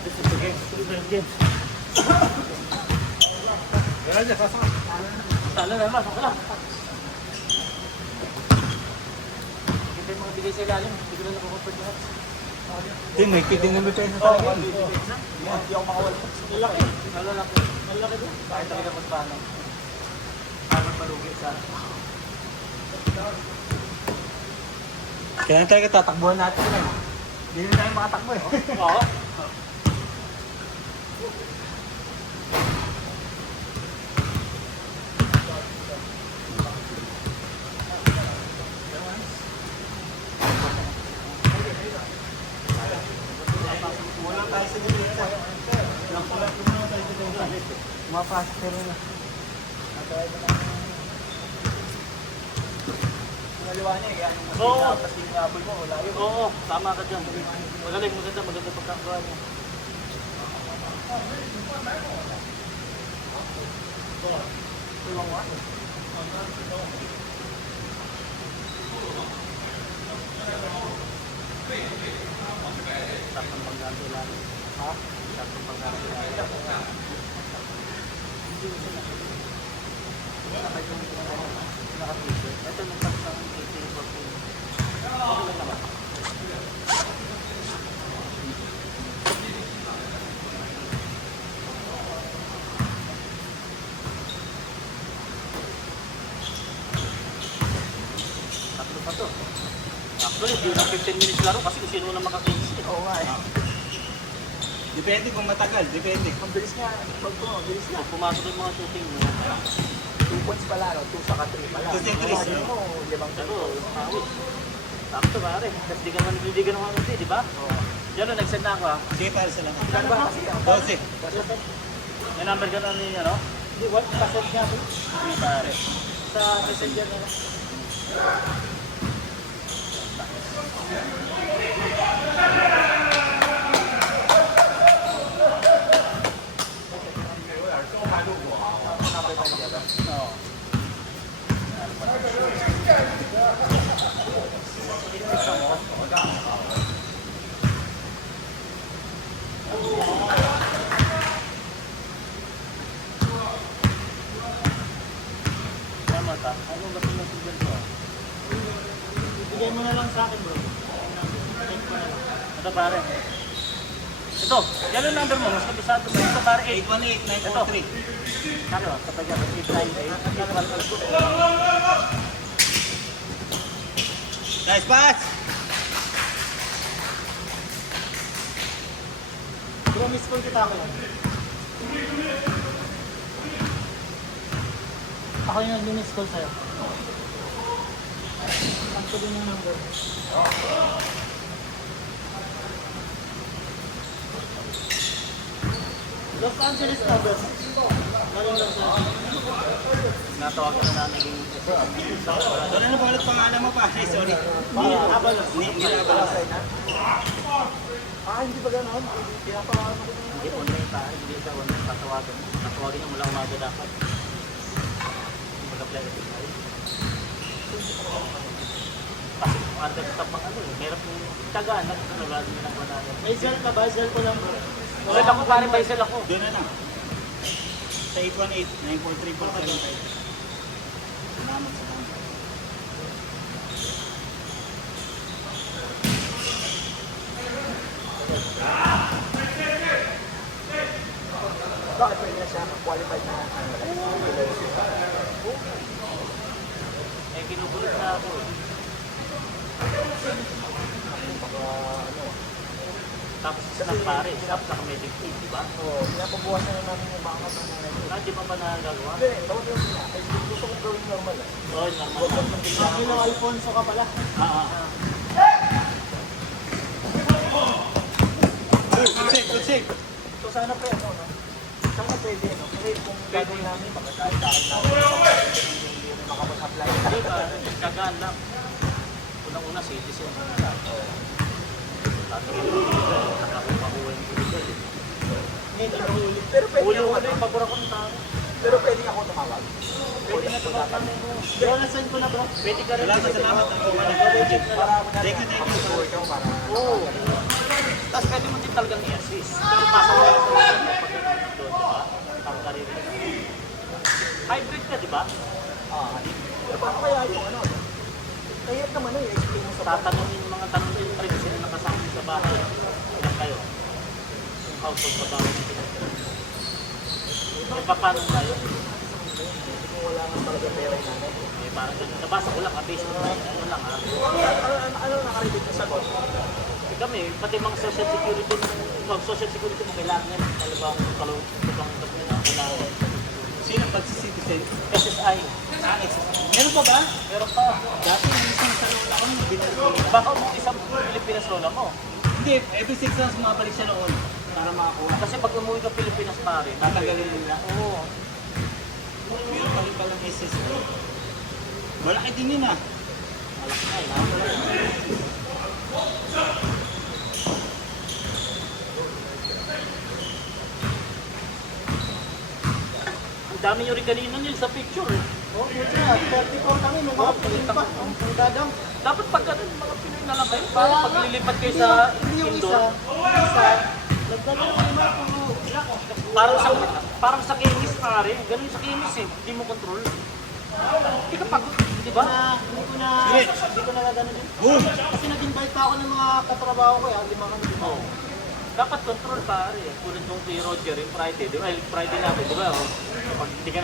This is the game. This is the game. Talo na naman, okay lang. Kita yung mga bigay sa ilalim, hindi ko na nakukumpad lahat. Hindi, may kitin na may pesa talaga. Hindi ako makawala. Malaki. Malalaki. Malaki doon. Kahit talaga mas paano. Parang malugi sa... Kailan talaga tatakbuhan natin eh. Hindi na tayo makatakbo eh. Oo. Mapasok pero na. Naliwa niya, kaya nung Oo. tapos tinabol mo, wala yun. Oo, tama ka dyan. Magaling, maganda pagkakawa niya. Saktong pangganto lang. Ha? Saktong pangganto lang. Ito nung pagkakang 18-14. Okay lang naman. Tatlo pa to. Actually, di na 15 minutes laro kasi kung sino na makakainis eh. Oo nga eh. Depende kung matagal, depende. Ang bilis nga, ang bilis nga. Kung pumasok yung mga shooting mo, 2 points pala, no? 2 saka 3 pala. 2 and 3, Ano no? mo, 5 ano, awit. Sakto pare. Kasi di ka naman hindi, di ba? Oo. Diyan na, nag-send na ako ha. Sige para sa lahat. Ilan ba kasi? 12. May number ka na ni, ano? Di, what? Kasal niya ako. Hindi pare. Sa messenger na lang. Oo. Tama ta. Ano ba ito messenger ko? Bigay mo na lang sa akin, bro. Check ko na lang. Ito pare. Ito, yan ang number mo. Mas kabisado mo. Ito pare 8. 818-943. Ano? Kapag yan, 898. Nice pass! Bro, miss call kita ako yan. Ako yung nag-miss call sa'yo. Ang ko din yung number. Los Angeles na, bro. Galing lang sa Natawag ko na naging Doon na ulit pangalan mo pa. Ay, sorry. Abalos. Nilabalas. Ah, hindi ba gano'n? Pinapakaano ko. hindi online pare. Hindi siya online. Tatawagan mo. Tatawagan niya mula umaga dapat. Mag-apply na siya. Kasi kung under stop ang ano eh. Meron yung tagaan. Nagkakaroon niya ng 100. May gel ka ba? Gel ko lang, bro. Ulit ako pare. Paisel ako. Doon na lang. Sa 818-943-475. Salamat sa mga. Bakit pwede na siya qualified na Eh, kinukulit na ako eh. Tapos sa pare, stop sa medic aid, di ba? Oo, pinapabuwasan na namin yung backup ng mga ito. Di ba pa nagagawa? Hindi, tawag yung sila. Ay, gusto kong gawin normal eh. Oo, normal lang. Sabi ng Alfonso ka pala. Good save. So sana pa ano, no? Sana pwede, no? Kasi kung gagawin namin, baka kahit akin namin, hindi makapag-apply. Hindi ba, kagaan lang. Unang-una, citizen. Nakakuha yung illegal eh. Hindi na huli. Pero pwede Huli ako, ko na yung pabor akong tao. pero pwede ako tumawag. Pwede na tumawag mo. Bro, nasign ko na, bro. Pwede ka rin. Salamat. Para ako na Thank you. sa work ako para. Oo. Tapos pwede mo din talagang i-assist. Pero pasok mo lang sa mga doon, di ba? Ang kariri. Hybrid ka, di ba? Pero paano kaya yung ano? Kaya naman eh, explain mo sa Tatanungin yung mga tanong yung pa rin sila nakasama sa bahay. Ilan kayo? Yung household pa tawag nito. Eh, paano tayo? kung wala nang talaga pera yung nanay. Eh, parang ganun. Nabasa ko lang, base mo na ano lang ha. Ano nakarelate na sagot? Eh, kami, pati mga social security, social security mo kailangan yan. Halimbawa kung talong na kailangan. Sino pag-citizen? SSI. Meron pa ba? Meron pa. Dati isang sa lola ko nung binalik ko. Baka mo isang Pilipinas lola mo. Hindi, every 6 months mabalik siya noon para makakuha. Kasi pag umuwi ka Pilipinas pare, Tatagalin nila. Oo. Meron pa rin palang SSI. Malaki din yun ah. Malaki na eh. Ang dami nyo rin kanina nyo sa picture eh. Oh, buti na. 34 kami nung mga Pinoy pa. Ang dadang. Dapat pag ganun, mga Pinoy na lang kayo. Para pag lilipat kayo sa Hindi yung isa. indoor. Yung isa. Nagdala ng lima puro. Parang sa kinis pare. Ganun sa kinis eh. Hindi mo control. Hindi ka pagod. Di ba? Hindi ko na gano'n din. Boom! Kasi nag-invite pa ako ng mga katrabaho ko. Lima kami. Oo. Dapat control pare. Tulad nung kay Roger yung Friday. Di ba? Friday natin, di ba? Oh. Pag hindi ka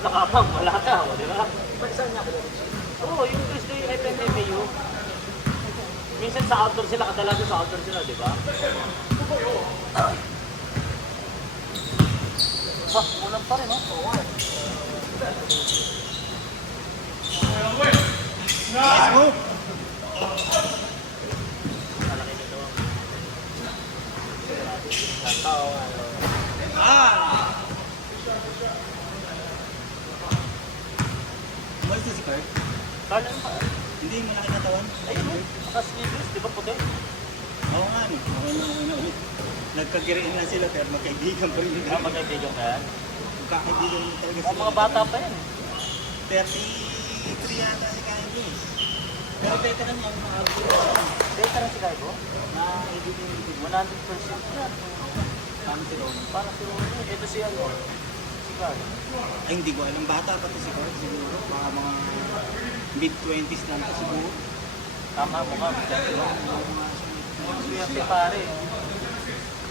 nakapang, wala ka. Oh, di ba? Saan niya ako? Oo, yung Tuesday FMMAU. Minsan sa outdoor sila, kadalasan sa outdoor sila, di ba? Ah, ulam pa rin, no? Oo. Nice move! Malaki nito. Ah! Kamusta si Kurt? Kala mo pa. Hindi mo nakikatawan? Ayun o. Naka-sneakers, di ba puti? Oo nga, no. Okay na ulit. Nagkagiriin na sila pero magkaibigan pa rin. Magkaibigan ka yan. Magkakaibigan mo talaga Ang mga bata pa yan. 33 yata si Kylie. Pero veteran niya, mga siya. Veteran si Kaibo? Na ibigin 100% yan. Parang si Ron. Parang si Ronnie. Ito si ano. Si Carl. Ay, hindi ko alam. Bata pa to si Kurt siguro. Mga mid-20s lang to siguro. Tama mo ka. Swerte pare.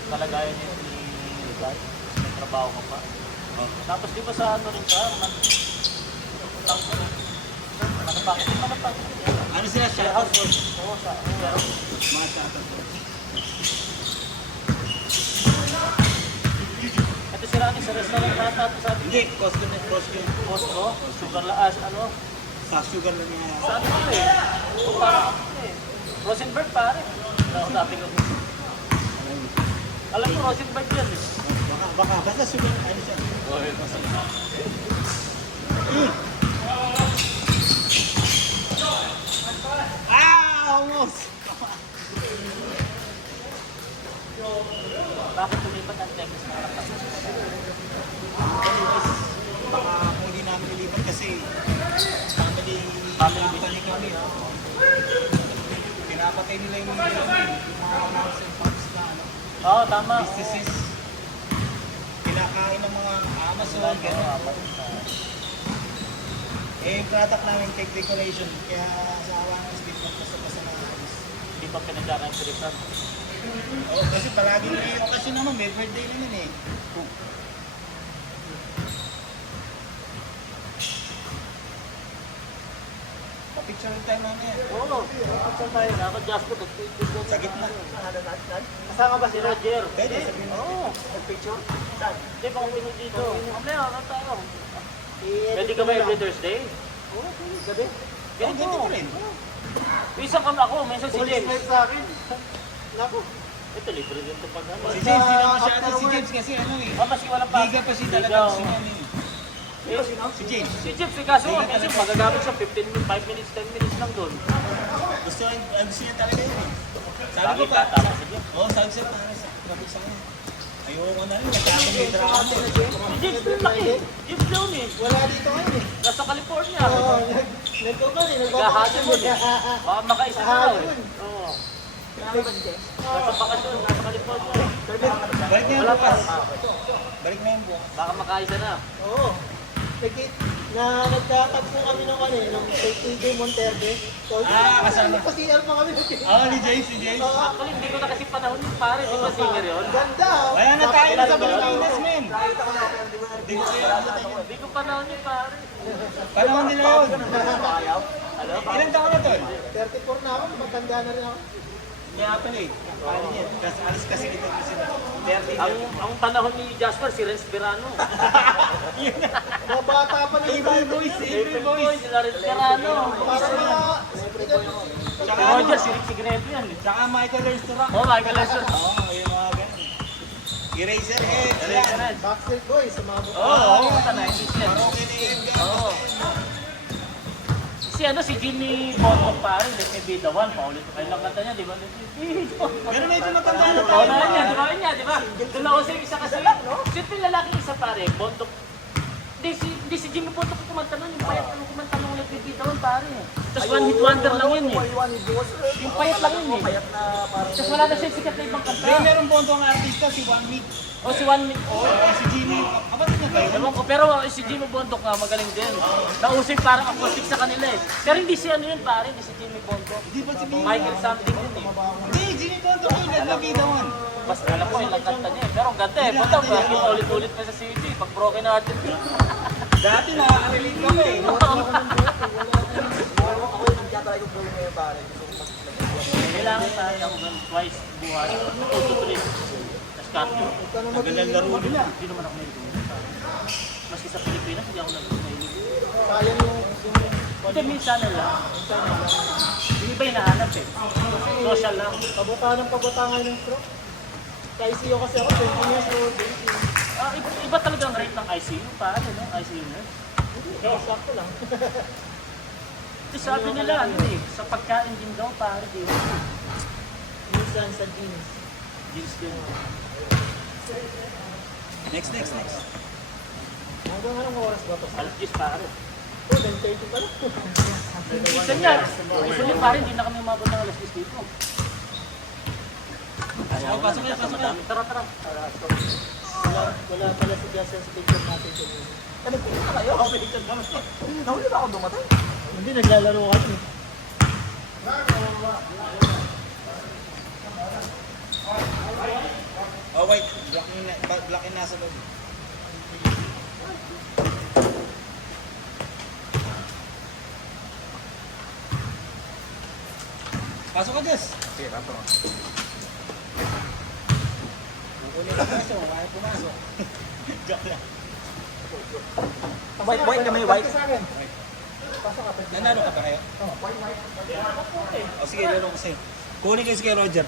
Kalagayan niya ni Guy. May trabaho ka pa. Tapos di ba sa ano rin ka? Manapakit. Ano sila? Share Shoutout house. boss. Oo, sa Mga shoutout boss. ito si Rani sa restaurant natin sabi Hindi, Costco na Costco. Costco, sugar laas, ano? Sa sugar lang niya. Sabi ko eh. Kung parang ako eh. Rosenberg pare. Sabi ko. Alam ko Rosenberg yan eh. Baka, basta sugar, ano siya. Almost! Bakit tumipat ang Texas na lakas? Baka kung hindi namin nilipat kasi family company kami. Pinapatay nila yung mga house and farms na ano, Oo, tama. businesses. Kinakain ng mga Amazon, gano'n. Eh, yung product namin, cake decoration. Kaya sa awa ng Steve, basta-basta na alis. Hindi pa pinagdara yung Philippines. Oo, kasi palagi may okasyon naman, may birthday naman eh. Pa-picture tayo mamaya. Oo, saan tayo? Naka-just ko. Sa gitna. Kasama ba si Roger? Pwede, sabihin mo. Oo. Nag-picture? Saan? Hindi pa kung pinag dito. Mamaya, ano tayo? Pwede ka ba every Thursday? Oo, pwede. Gabi? Oo, ganito pa rin. Minsan kami ako, minsan si James. sa akin. Naku. Ito, libre din ito pag ano. Si James, hindi na masyado. Si James kasi ano eh. Maski walang pasok. Liga pa siya talaga. Liga, Gusto oo. niya eh. Eh, Si James. Si James, eh, kaso Liga minsan talaga. magagamit siya 15 minutes, 5 minutes, 10 minutes lang doon. Gusto niya talaga yun eh. Sabi Lagi ko pa, pa. tama si James. Oo, sabi siya para sa sabi sa kanya. Ayoko na rin. Nagkakaroon may drama. Si James din laki. James Brown eh. Wala dito ngayon eh. Nasa California. Oo, nagkukon eh. Naghahatid mo eh. Baka makaisa na raw eh. Naghahatid. Oo. Nasa bakasyon, nasa California. Balik na yung Wala pa. bukas. Balik na yung bukas. Baka makaisa na. Oo. Nagtatagpo kami ng ano eh, ng kay TJ Monterde. So, kasama. Nagpa-CR pa kami. Oo, ni James, ni James. Actually, hindi ko na kasi panahon yung pare. Di ba singer yun? Ganda. Wala na tayo sa Pilipinas, men. Nakita ko na ako, hindi mo na Hindi ko kaya Hindi ko panahon yung pare. panahon nila yun. Ayaw? Alam? Ilan taon na to? 34 na ako, matanda na rin ako. Kaya pala eh. Paano niya? Kasi alis kasi kita ko sila. 30 Ang panahon ni Jasper, si Renz Berano. Mga bata pa na yung April Boys, April Boys. Si Renz Berano. Parang mga... Si Roger, si Ricky Grepo yan. Tsaka Michael Lerstorak. Oh, Michael Lester. Oo, yung mga ganun. Eraserhead. Yan. Backstreet Boys, sa mga... Oo, sa 90s yan. Paroke na yun. Oo. Si ano, si Jimmy Bonbon pare, Let Me Be The One, paulit ko kayo lang kanta niya, di ba? Let Me Be The One. Pero medyo matanda na Oo tayo. na niya, di ba? Yun niya, di ba? Doon ako sa isa kasi, siyempre yung lalaking isa pare, Bontok. Hindi si Jimmy Bontok ko kumanta nun, yung payat lang kumanta nung Let Me Be The One pare. Tapos one hit wonder lang yun eh. Yung payat lang yun eh. Tapos wala na siya sikat na ibang Pero kanta. meron po ang artista, si One Meat. O si One Minute. Oo, si Jimmy. Kapatid na kayo. Ewan ko, pero si Jimmy Bondoc nga magaling din. Nausay parang acoustic sa kanila eh. Pero hindi si ano yun pare, hindi si Jimmy Bondoc. Hindi ba si Jimmy? Michael something yun eh. Hindi, Jimmy Bondoc yun. Let me be the one. Basta alam ko yung kanta niya eh. Pero ang ganda eh. Punta ko, kita ulit-ulit pa sa CG. Pag broken natin. Dati nakaka-relate kami eh. Ako yung nagtatry ko gawin ngayon pare. Kailangan pare ako ganun twice buhay. 2 to 3. Tapos cardio. Ang gandang laro nila. Hindi naman ako nailig. Maski sa Pilipinas, hindi ako nailig. Sayang yung... Hindi, minsan na lang. Yung iba hinahanap eh. Social lang. Pabota ngayon ng stroke. Sa ICU kasi ako, 20 years old. Iba talaga ang rate ng ICU, paano no? ICU nurse. Hindi, sakto lang. Ito sabi nila, ano eh, sa pagkain din daw, pare, di ba? Minsan sa jeans. Jeans din. Next. Hanggang anong oras ba ito? Alas 10, pare. Oh, 10:30 pala. Minsan nga, minsan din pare, hindi na kami umabot ng alas 10 dito. Pasok kayo. Tara. Wala pala si Justin sa picture natin dyan. Nagpunta na kayo? Okay, picture naman. Nahuli ba ako dumatay? Hindi, naglalaro kami. Oh wait, blocking nasa loob. Pasok ka, Jess. Sige, pasok ako. Kukunin ka pasok, ayaw pumasok. White na may white. Sa akin. Nanalo ka pa kayo? O sige, lalo ko sa'yo. Kunin kayo si kay Roger.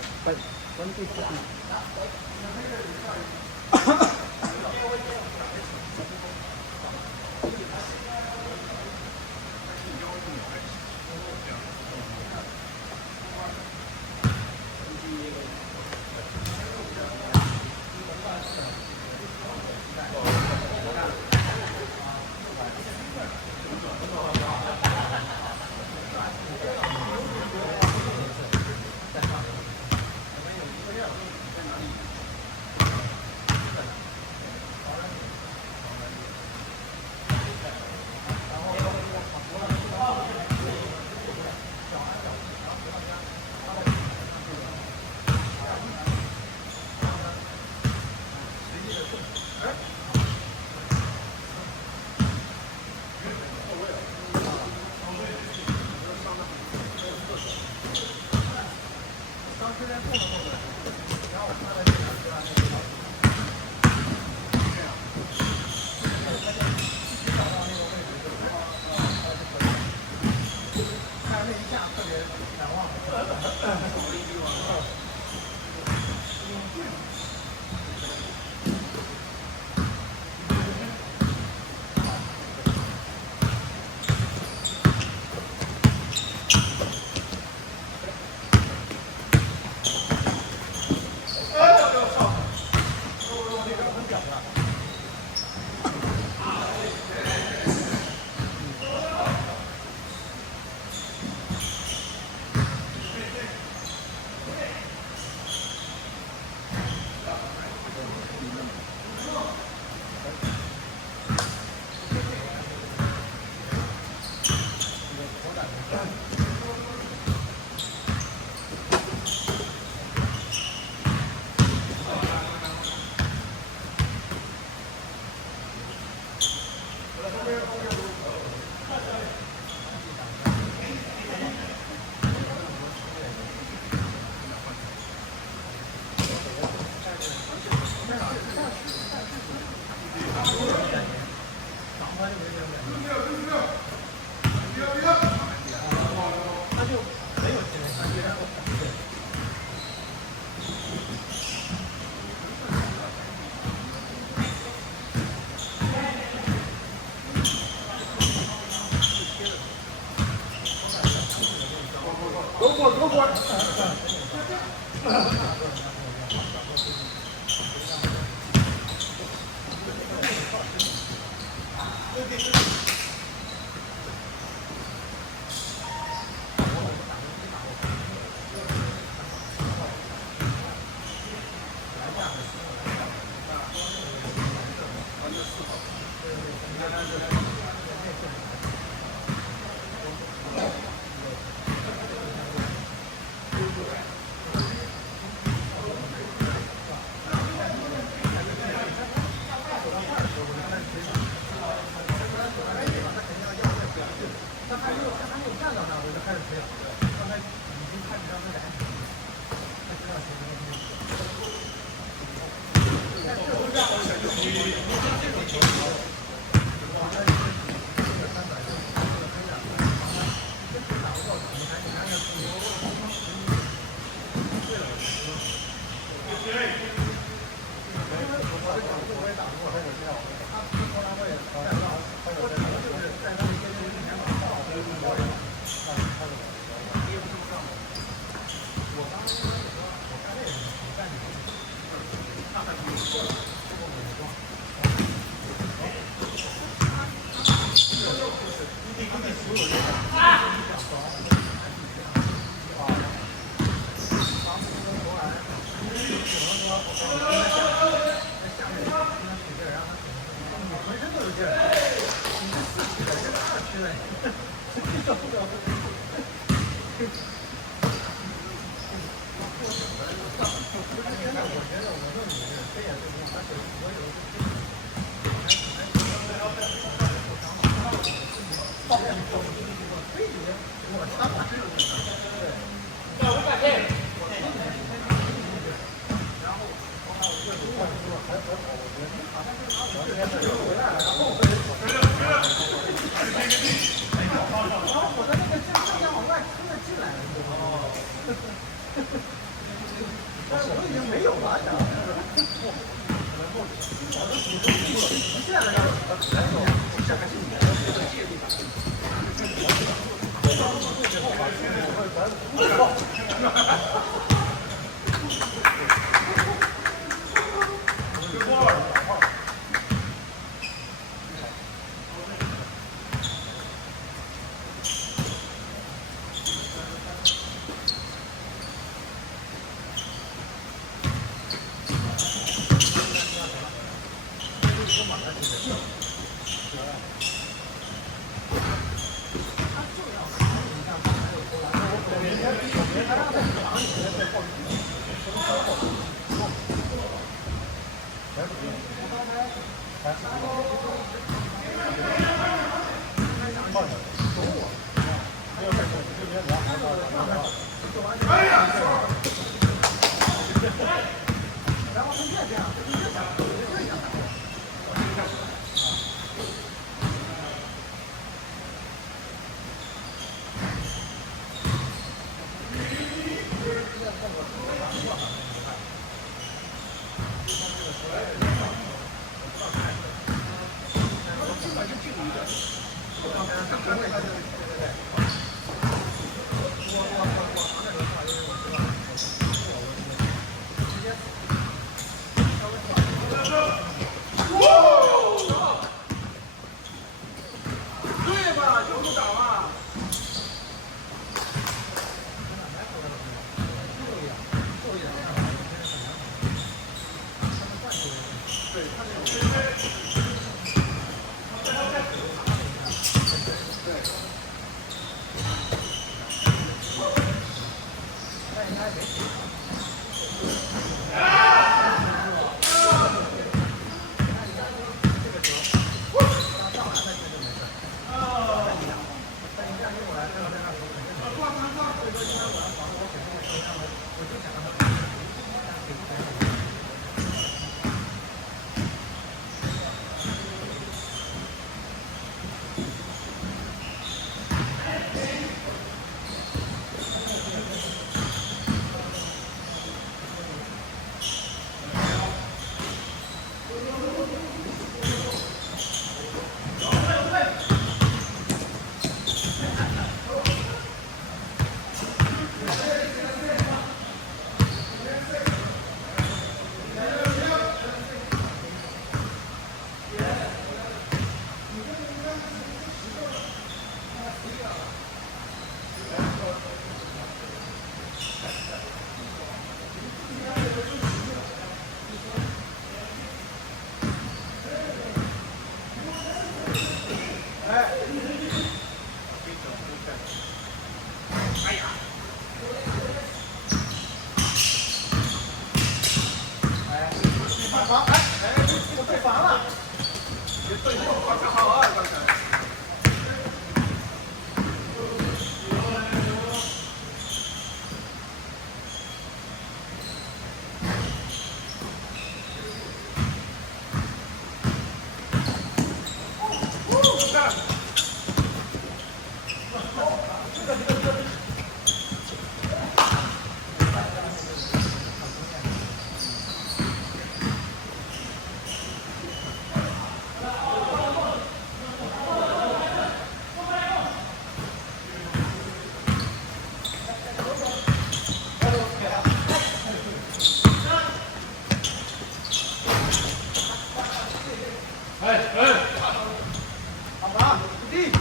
好吧，弟。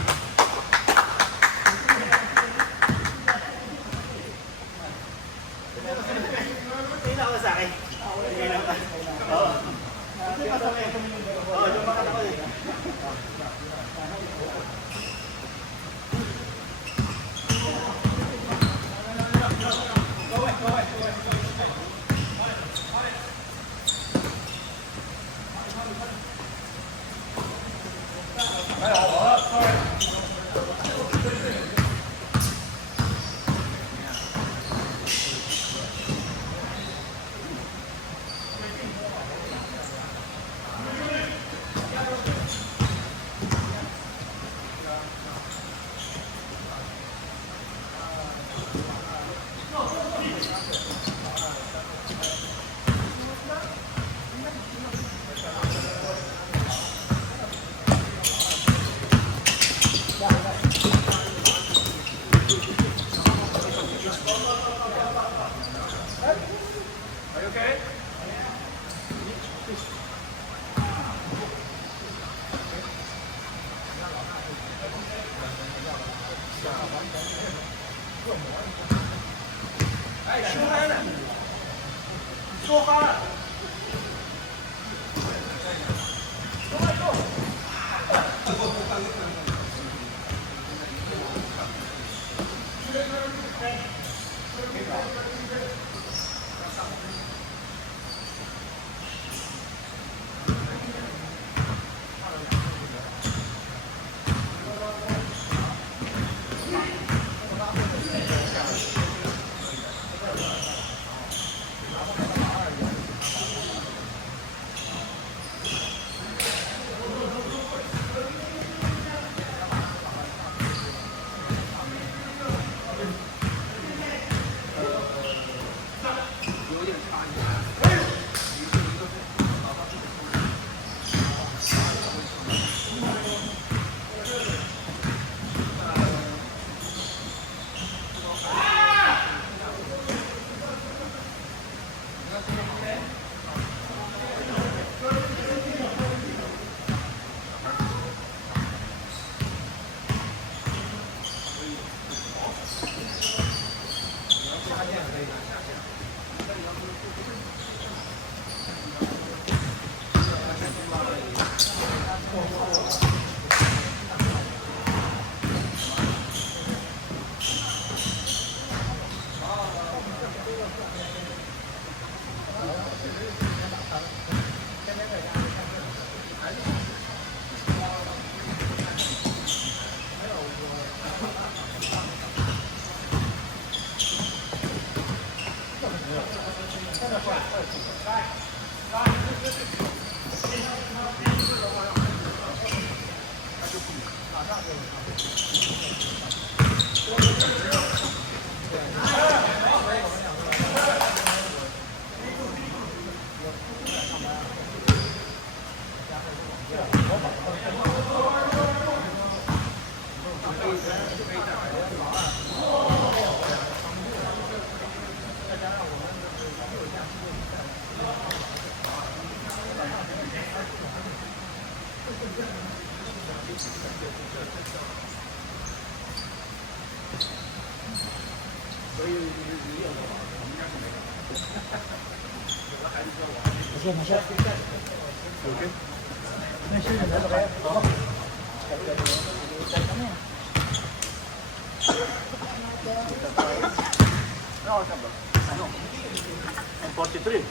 43.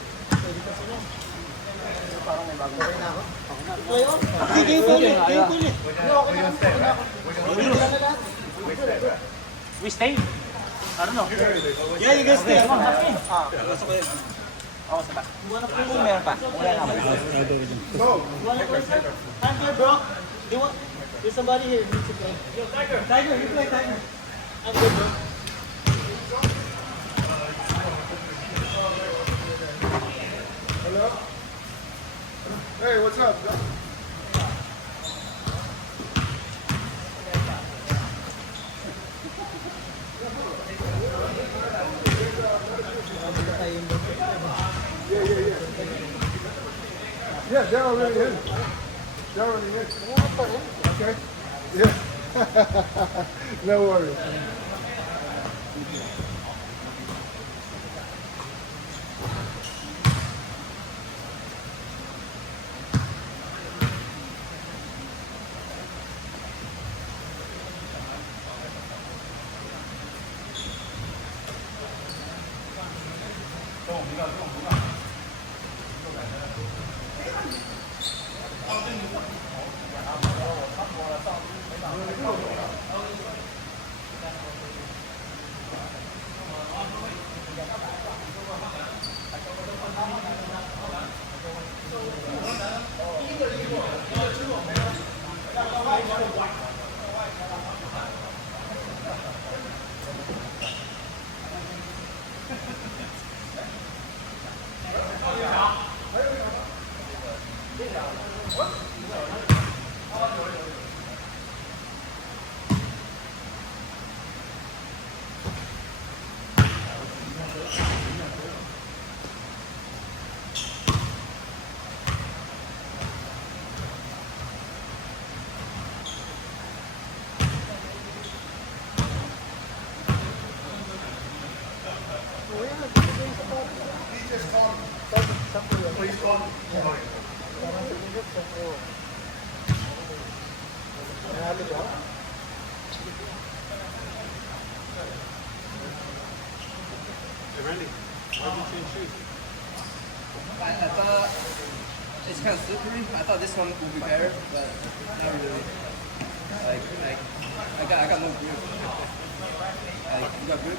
We stay? I don't know. Yeah, you guys stay. Come on, let's go. Oo, sa back. Kung meron pa, wala naman. You want to play, sir? I'm here, bro. There's somebody here who needs to play. Yo, Tiger. Tiger, you play Tiger. I'm good, bro. Hello? Hey, what's up? Yeah, they're already in. They're already in. Okay. Yeah. No worries. Parang sa Bishop, oo. Nanalo ba? Hey, Randy, why did you change shoes? I thought it's kind of slippery. I thought this one would be better, but not really. Like I got no grip. Like you got grip?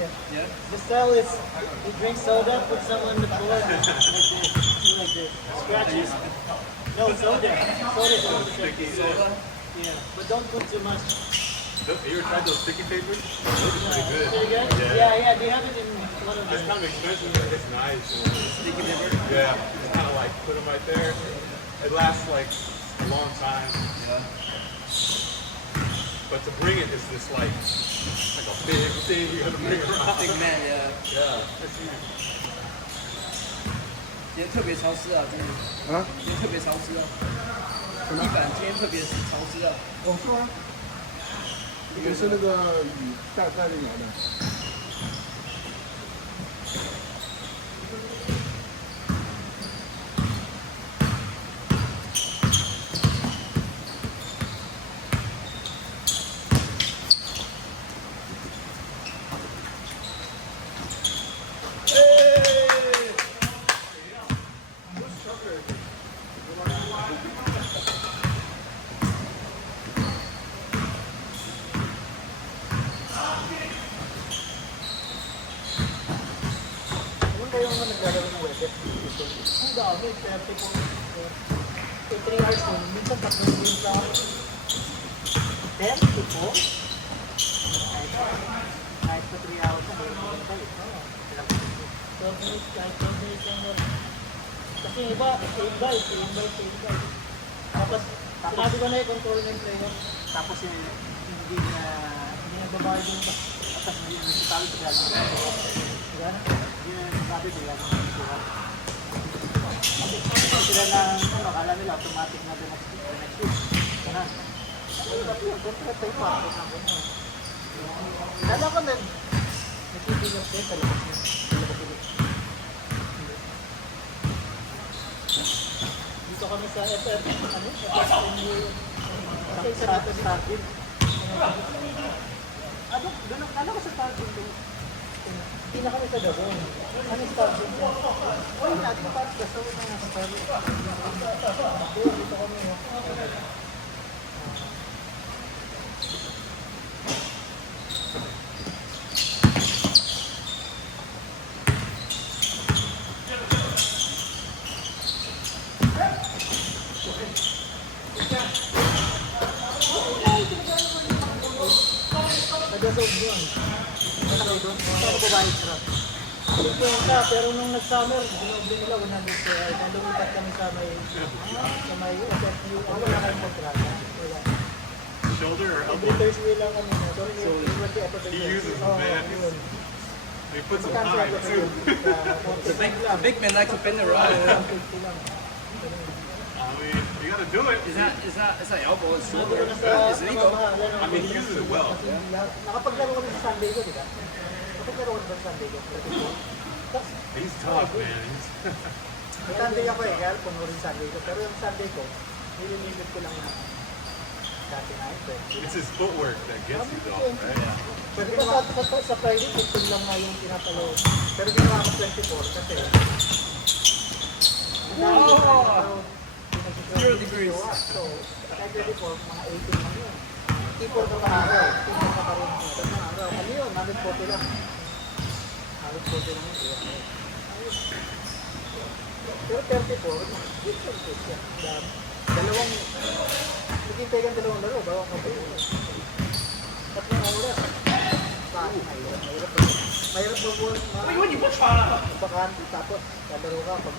Yeah. Yeah. The style is you drink soda, put some on the floor, like this, scratches. No, soda. Soda. Sticky. Soda. Yeah, but don't put too much. You ever tried those sticky papers? Those are pretty good. Pretty good? Yeah. Yeah, they have it in one of It's the... kind of expensive, but it's nice. Sticky paper. Yeah, just kind of like put them right there. It lasts like a long time. Yeah. But to bring it is this like a big thing you have to bring around. Big man, yeah. Yeah, it's huge. 今天特别潮湿啊，真的。啊？今天特别潮湿啊。地板今天特别潮湿啊。哦，是吗？也是那个雨带进来的。Kung kayo nga naglalaro ng weather, ang dami, 30 po. 3 hours mo, minsan 3 games lang. 10 to 4? Kahit pa 3 hours na, meron mo tayo. 12 minutes, kahit 12 minutes lang meron. Kasi iba, iba. Tapos, sinabi ko na yung control ng player. Tapos hindi na babae din ba? Tapos hindi na sitawi sa gano'n. Diba na? Hindi na sabi ko yan. Sila na, akala nila automatic na the next week. Kaya ano ba yun? Contract tayo pa. Kala ko na, nagsibigas kayo sa labas niya. Dito kami sa FF, ano? Kasi sa natin starting. Ano ko sa starting doon? Hindi na kami sa Davao. Ano starting doon? Uy, natin na parang gasto ko na sa starting. Dito kami. Nag-resolve yun. Ano ba ba extra? Kwenta, pero nung nag-summer, dinoble nila 100 kaya nalumipat kami sa may FFU. Ano wala kayong kontrata? Wala. Shoulder or Every elbow? Thursday lang kami. So, He uses them, man. He puts some Magkano time sa too. The big man likes to bend around. I mean, you gotta do it. It's not elbow, it's Sabi shoulder. ko na sa It's legal. I mean, he uses it well. Nakapaglaro ko rin sa Sunday ko, di ba? Nakapaglaro ko rin sa Sunday ko. Tapos, He's tough, man. may Sunday ako eh, kaya puno rin Sunday ko. Pero yung Sunday ko, nililimit ko lang na dati na yun. It's his footwork that gets you though, right? Pero sa Friday, 15 lang nga yung pinapalo. Pero ginawa ko 24 kasi. Oh! 0 degrees. So, kahit 24, mga 18 lang yun. Tipo na araw. Tipo na karoon. Araw. Ano yun? 140 lang. 140 lang yun. Ayun. Pero 34, good siya. Dalawang, naging pegang dalawang laro, bawang kapayo. Tatlong oras. Mahirap mag-work. Bakante, tapos lalaro ka pag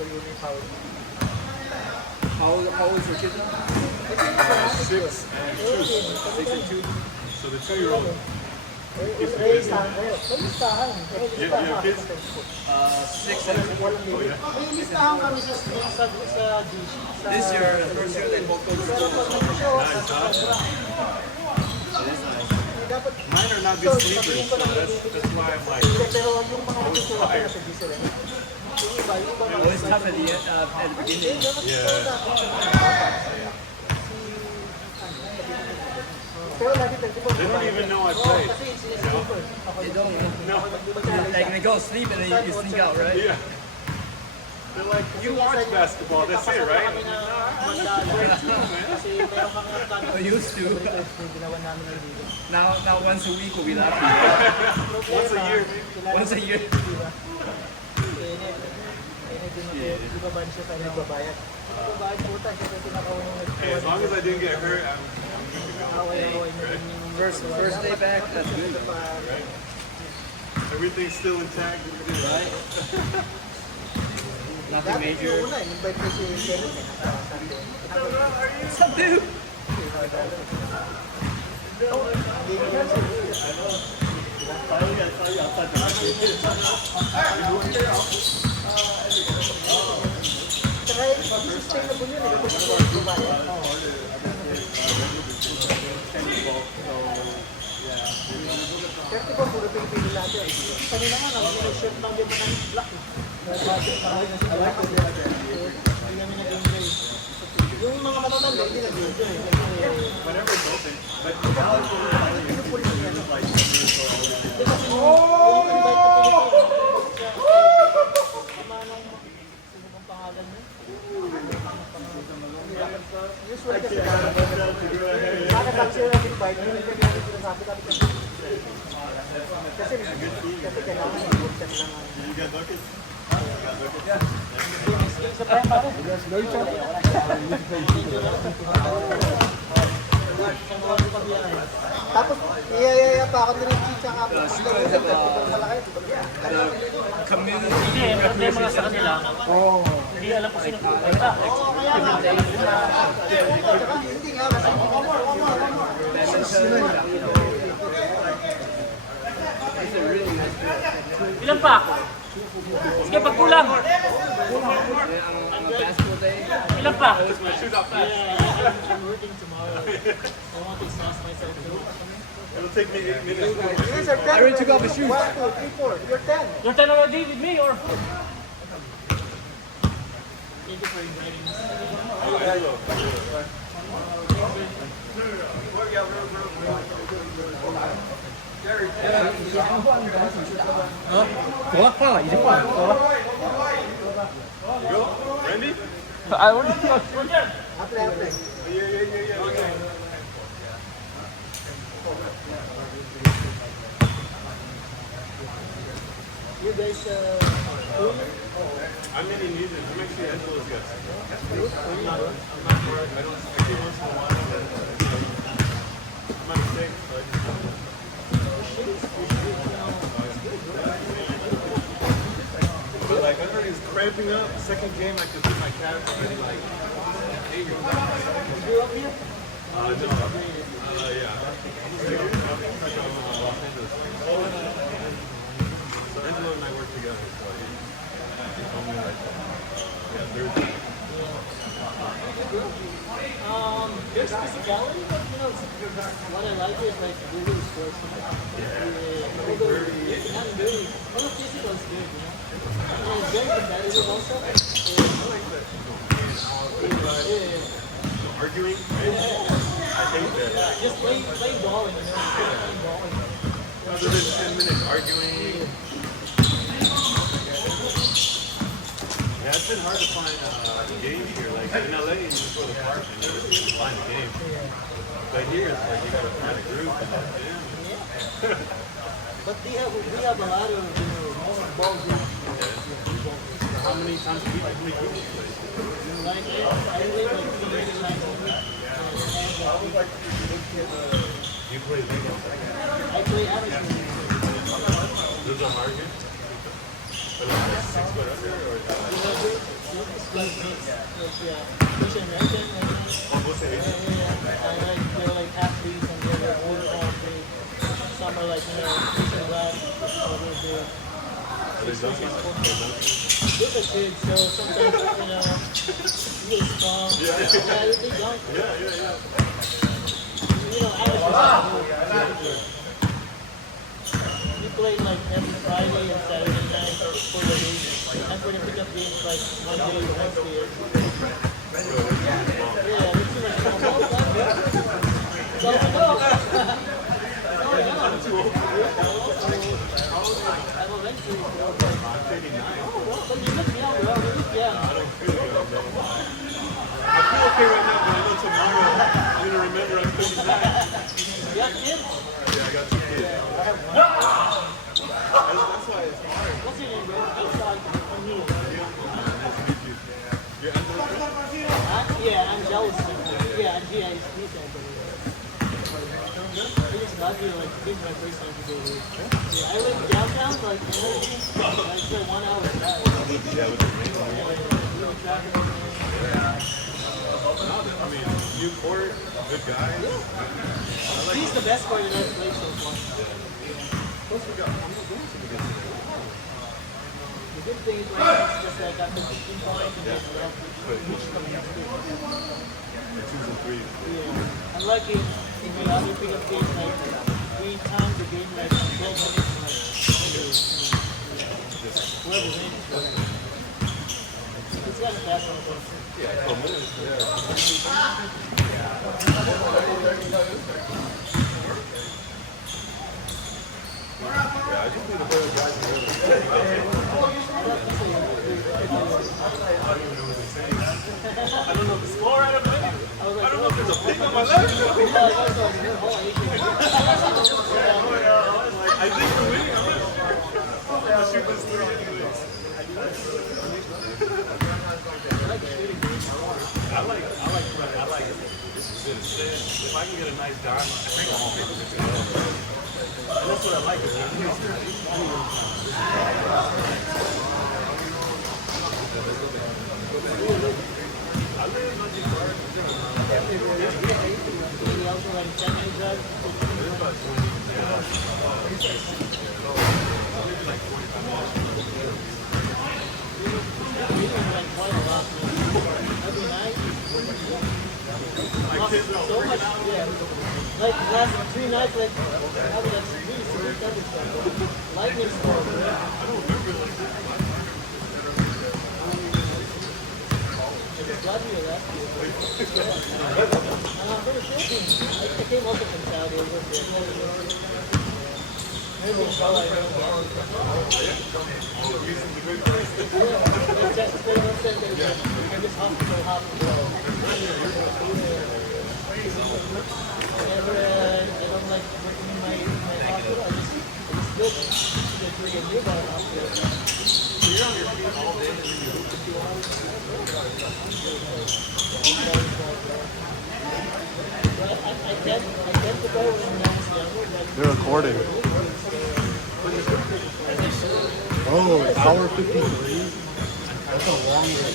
pag yun yung foul. How old is your kid now? 6 and 2. So the 2-year-old. Listahan kayo. May listahan. You have kids? 6 and 2. Walang limit. May listahan kami sa GC. This year, the first year they both go to Pero school. pag nag-show, Nice, huh? dapat Mine are not good sleepers, so that's why I'm like, Pero yung mga nagsusulat na sa GC rin. Oh, it's tough at the beginning. Pero lagi 34. They don't even know I played. Kasi sinisilipper. They don't. Like they go to sleep and then you sneak out, right? Yeah. They're like, you watch basketball, that's it, right? Kami na mandala. Kasi meron kami I used to. Ginawa namin ng dito. Now once a week we'll be laughing. Once a year, maybe. Once a year. Di ba ba siya sa nagbabayad? Nagbabayad po tayo kasi tinakawin yung Hey, as long as I didn't get hurt, I'm good to go. First day back, that's good. Everything's still intact. Right? Nothing Dati major. yung una, invite ko si Kenneth sa Sunday. What's up, dude? Hindi ko yan Tsaka sustainable yun eh. Kasi nagbabayad. Pero di ba, puro Pilipino natin. Kanina nga, may shirt lang din pa ng black. Hindi namin nag-enjoy. Yung mga matatanda, hindi nag-enjoy. Whenever it's open. But Pinupuli niya. Di kasi yung invite na Pilipino. Manong, sino bang pangalan niya? Usually kasi nakatang sila nag-invite, hindi kami namin sinasabi kami kasi kailangan mag-work lang you got buckets? sa tayo pare. Tapos, iyayaya pa ako din yung chicha nga po. Community. Hindi, ang problema nga sa kanila, hindi alam kung sino pupunta. Kaya nga, tsaka hindi nga kasi Ilan pa ako? Sige, pagkulang. On a basketball day. Ilan pa? My shoes off fast. I'm working tomorrow. I want to exhaust myself too. It'll take me 8 minutes. These are 10 I already took off my shoes. 1, 2, 3, 4. You're 10. You're 10 already with me or? Thank you for inviting us. Go, Randy? Apple, apple. Yeah. Okay. You guys, I'm in Indonesian. I'm actually as well as guys. I don't actually once in a while. My mistake, but like I heard he was cramping up. Second game I could hit my calf already like 8 years old. No. Yeah. Los Angeles. So Angelo and I work together, so he told me like, yeah, Thursday. There's physicality, but you know, what I like is like really sports. Although you can really, all the physical is good, you know. And it's very competitive also. Arguing? I hate that. Just play ball, you know. Play ball. Other than 10 minutes arguing. Yeah, it's been hard to find games here. Like in LA, you just go to the park and you just find a game. But here, it's like you gotta find a group and but we have a lot of, you know, ball games. how many times a week? How many groups you play? Like, I live like 3 years times a week. You play league. I play average. There's a market. But like 6 foot under or Christian American, almost 8. they're like athletes and they're like older athletes. Some are like, you know, Christian black, others they're those are kids, so sometimes, you know, really strong. Yeah, they're young. Yeah. You know, amateurs. We play like every Friday and Saturday night for the league. And when you pick up games like Monday, Wednesday. Yeah, it's too much fun. Well, so we go. I'm eventually. But you look young, bro. You look young. I feel okay right now, but I know tomorrow I'm gonna remember I'm 39. You got kids? Yeah, I got 2 kids. That's why it's hard. What's your name, bro? Outside from you. Nice to meet you. You're Angelo? Yeah, I'm jealous. Yeah, he said that. I just got here like this is my first time to go here. Yeah, I live downtown, like it's like 1 hour drive. Yeah, with the rain. I mean, Newport, good guys. He's the best player that I've played so far. Plus we got, I'm not going to the The good thing is right now is just that I got the 15 points and just left. But each of them, 2s and 3s. Yeah. I'm lucky if we only pick up games like 3 times a game, like 12 minutes, like whoever's in is better. It's got a fast one. Yeah, for minutes, yeah. Yeah, I just need to play with guys who I don't know the score, I don't know if there's a ping on my left. I think we're winning, I'm not sure. I'm gonna shoot this 3 anyways. I like this is good. If I can get a nice dime, I think I'm home. And that's what I like. He also like Chinese drugs. Every night. My kids are all So much, yeah. Like the last 3 nights, like I was like 3 stuff. Lightning storm. I don't remember like this. Got me last year. I'm very thinking. I came over from Saudi over there. Maybe it's all I know. Just stay on set and this hospital hospital. I don't like working in my hospital. It's good to do a nearby hospital. You're on your feet all day. I tend to go when I was younger, but They're recording. Oh, hour 53. That's a long way.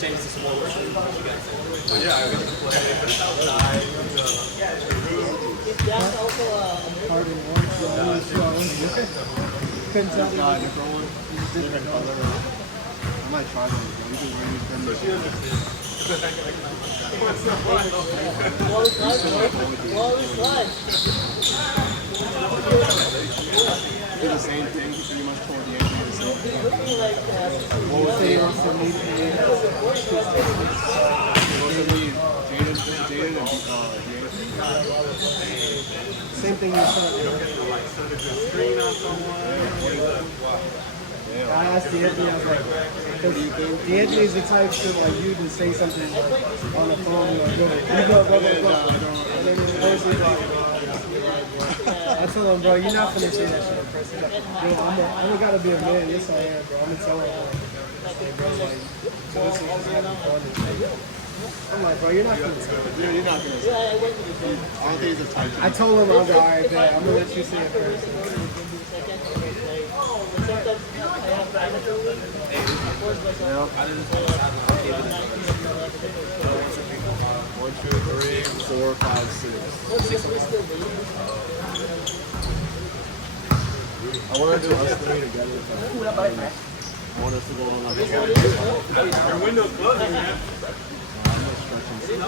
Change the small version. Yeah, I went to play outside. that's also Hard in one, so I couldn't tell me. Different color. I might try them. You can reuse them. Wallace Live. Do the same thing, pretty much coordinate the same thing. Looking like What was it? Jaden and Same thing you said. Screen on someone. I asked D'Anthony, I was like, because D'Anthony's the type to like you to say something on the phone, like, go, you go, go, go, go. And then you post it, I told him, bro, you're not gonna say that shit in person. Yo, I'm gotta be a man. Yes, I am, bro. I'm gonna tell him. I'm like, bro, you're not gonna say it. You're not gonna say. I went to the gym. I don't think it's a type. I told him, I'll go, all right, bet. I'm gonna let you say it first. Second, like, 1, 2, 3, 4, 5, 6. I want to do us three together. I want us to go on like a Your window's closing, man. I'm not stretching.